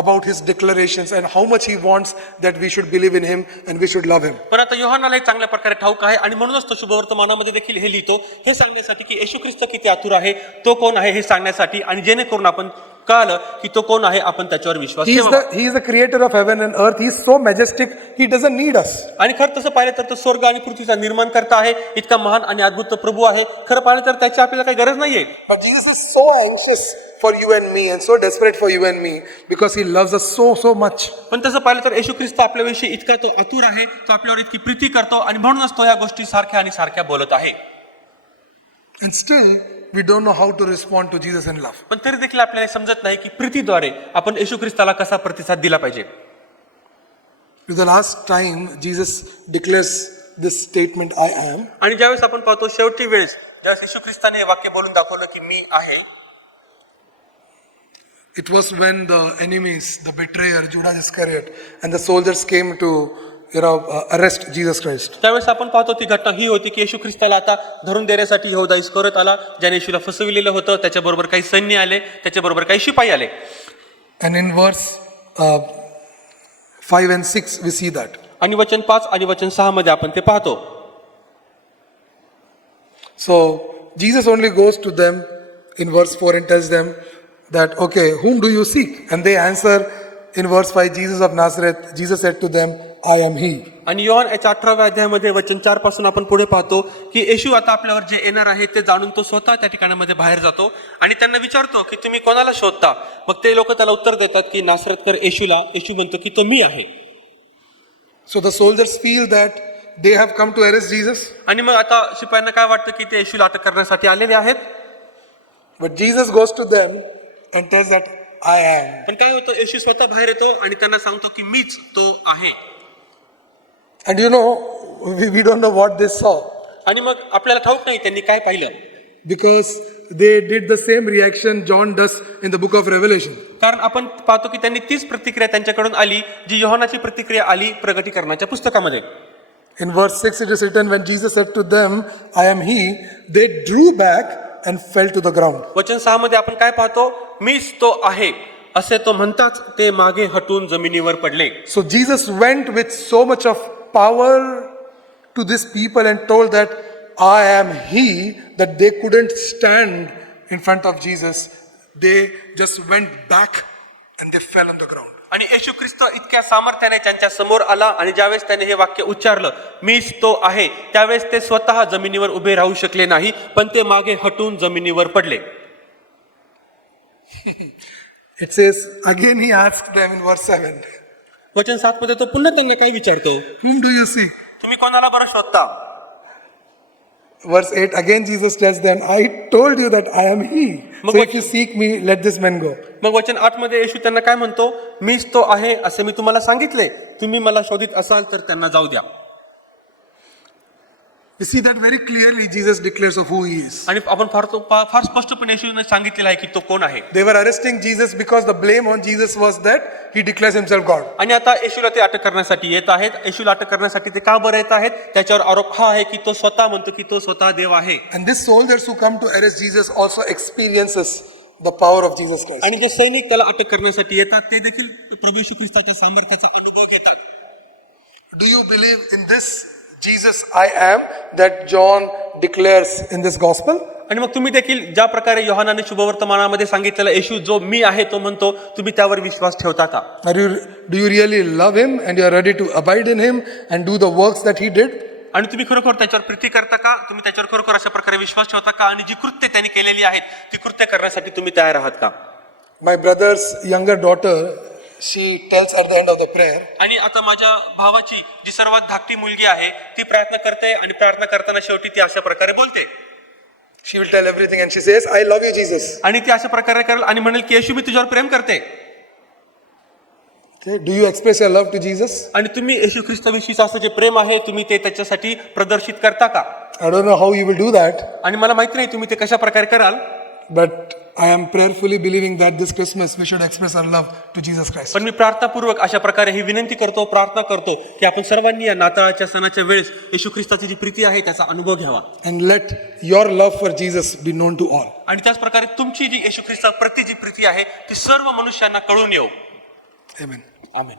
about his declarations and how much he wants that we should believe in him and we should love him. पण आता योहानाला एक चांगल्या प्रकारे ठाऊक आहे आणि म्हणूनच तो शुभवर्तमानामध्ये देखील हे लिहितो हे सांगण्यासाठी की येशू ख्रिस्त किती आतुर आहे तो कोण आहे हे सांगण्यासाठी आणि जेणेकरून आपण कळलं की तो कोण आहे आपण त्याच्यावर विश्वास ठेवावा. He is the creator of heaven and earth. He is so majestic. He doesn't need us. आणि खरं तसं पाहिलं तर तो स्वर्ग आणि पृथ्वीचा निर्माण करता आहे इतका महान आणि अद्भुत प्रभू आहे. खरं पाहिलं तर त्याची आपल्याला काही गरज नाहीये. But Jesus is so anxious for you and me and so desperate for you and me because he loves us so much. पण तसं पाहिलं तर येशू ख्रिस्त आपल्याविषयी इतका तो आतुर आहे तो आपल्यावर इतकी प्रीती करतो आणि म्हणूनच तो या गोष्टी सारख्या आणि सारख्या बोलत आहे. And still we don't know how to respond to Jesus in love. पण तरी देखील आपल्याला समजत नाही की प्रीतीद्वारे आपण येशू ख्रिस्ताला कसा प्रतिसाद दिला पाहिजे. The last time Jesus declares this statement, I am. आणि ज्यावेळेस आपण पाहतो शेवटी वेळेस ज्यावेळेस येशू ख्रिस्ताने हे वाक्य बोलून दाखवलं की मी आहे. It was when the enemies, the betrayer, Judas Iscariot, and the soldiers came to arrest Jesus Christ. त्यावेळेस आपण पाहतो ती घटना ही होती की येशू ख्रिस्ताला आता धरून देण्यासाठी यहूदा इस्करियोत आला ज्याने येशूला फसविलेलं होतं. त्याच्याबरोबर काही सैन्य आले त्याच्याबरोबर काही शिपाई आले. And in verse 5 and 6 we see that. आणि वचन 5 आणि वचन 6 मध्ये आपण ते पाहतो. So Jesus only goes to them in verse 4 and tells them that, okay, whom do you seek? And they answer in verse 5, Jesus of Nazareth. Jesus said to them, I am He. आणि योहान याच्या 18व्या अध्यायामध्ये वचन 4 पासून आपण पुढे पाहतो की येशू आता आपल्यावर जे येणार आहे ते जाणून तो स्वतः त्या ठिकाणामध्ये बाहेर जातो आणि त्यांना विचारतो की तुम्ही कोणाला शोधता. मग ते लोक त्याला उत्तर देतात की नासरतकर येशूला. येशू म्हणतो की तो मी आहे. So the soldiers feel that they have come to arrest Jesus. आणि मग आता शिपायांना काय वाटतं की ते येशूला अटक करण्यासाठी आलेले आहेत. But Jesus goes to them and tells that I am. पण काय होतं, येशू स्वतः बाहेर येतो आणि त्यांना सांगतो की मीच तो आहे. And you know, we don't know what they saw आणि मग आपल्याला ठाऊक नाही त्यांनी काय पाहिलं, because they did the same reaction John does in the book of Revelation. कारण आपण पाहतो की त्यांनी तीच प्रतिक्रिया त्यांच्याकडून आली जी योहानाची प्रतिक्रिया आली प्रगटीकरणाच्या पुस्तकामध्ये. In verse 6 it is written, when Jesus said to them, I am He, they drew back and fell to the ground. वचन 6 मध्ये आपण काय पाहतो, मीच तो आहे असे तो म्हणताच ते मागे हटून जमिनीवर पडले. So Jesus went with so much of power to these people and told that I am He, that they couldn't stand in front of Jesus. They just went back and they fell on the ground. आणि येशू ख्रिस्त इतक्या सामर्थ्याने त्यांच्या समोर आला आणि ज्यावेळेस त्याने हे वाक्य उच्चारलं मीच तो आहे, त्यावेळेस ते स्वतः जमिनीवर उभे राहू शकले नाही, पण ते मागे हटून जमिनीवर पडले. It says, again he asked them in verse 7, वचन 7 मध्ये तो पुन्हा त्यांना काय विचारतो, whom do you see? तुम्ही कोणाला बरं शोधता. Verse 8, again Jesus tells them, I told you that I am He. So if you seek me, let this man go. मग वचन 8 मध्ये येशू त्यांना काय म्हणतो, मीच तो आहे असे मी तुम्हाला सांगितले, तुम्ही मला शोधित असाल तर त्यांना जाऊ द्या. You see that very clearly Jesus declares of who He is. आणि आपण फार स्पष्टपणे येशूने सांगितलेलं आहे की तो कोण आहे. They were arresting Jesus because the blame on Jesus was that He declares Himself God. आणि आता येशूला ते अटक करण्यासाठी येत आहेत. येशूला अटक करण्यासाठी ते का बरं येत आहेत, त्याच्यावर आरोप हा आहे की तो स्वतः म्हणतो की तो स्वतः देव आहे. And these soldiers who come to arrest Jesus also experiences the power of Jesus Christ. आणि जे सैनिक त्याला अटक करण्यासाठी येतात ते देखील प्रभू येशू ख्रिस्ताच्या सामर्थ्याचा अनुभव घेतात. Do you believe in this Jesus I am that John declares in this gospel? आणि मग तुम्ही देखील ज्या प्रकारे योहानाने शुभवर्तमानामध्ये सांगितलेला येशू जो मी आहे तो म्हणतो, तुम्ही त्यावर विश्वास ठेवता का. Do you really love Him and you are ready to abide in Him and do the works that He did? आणि तुम्ही खरोखर त्याच्यावर प्रीती करता का, तुम्ही त्याच्यावर खरोखर अशा प्रकारे विश्वास ठेवता का, आणि जी कृत्य त्यांनी केलेली आहेत ती कृत्य करण्यासाठी तुम्ही तयार आहात का. My brother's younger daughter, she tells at the end of the prayer, आणि आता माझ्या भावाची जी सर्वात धाकटी मुलगी आहे ती प्रार्थना करते आणि प्रार्थना करताना शेवटी ती अशा प्रकारे बोलते. she will tell everything and she says, I love you Jesus. आणि ती अशा प्रकारे करेल आणि म्हणेल की येशू मी तुझ्यावर प्रेम करते. Okay, do you express your love to Jesus? आणि तुम्ही येशू ख्रिस्ताविषयीचं असं जे प्रेम आहे तुम्ही ते त्याच्यासाठी प्रदर्शित करता का. I don't know how you will do that, आणि मला माहिती नाही तुम्ही ते कशा प्रकारे कराल, but I am prayerfully believing that this Christmas we should express our love to Jesus Christ. पण मी प्रार्थनापूर्वक अशा प्रकारे ही विनंती करतो, प्रार्थना करतो की आपण सर्वांनी या नाताळाच्या सणाच्या वेळेस येशू ख्रिस्ताची जी प्रीती आहे त्याचा अनुभव घ्यावा. And let your love for Jesus be known to all. आणि त्याच प्रकारे तुमची जी येशू ख्रिस्ताप्रती जी प्रीती आहे ती सर्व मनुष्यांना कळून येऊ. Amen. आमेन.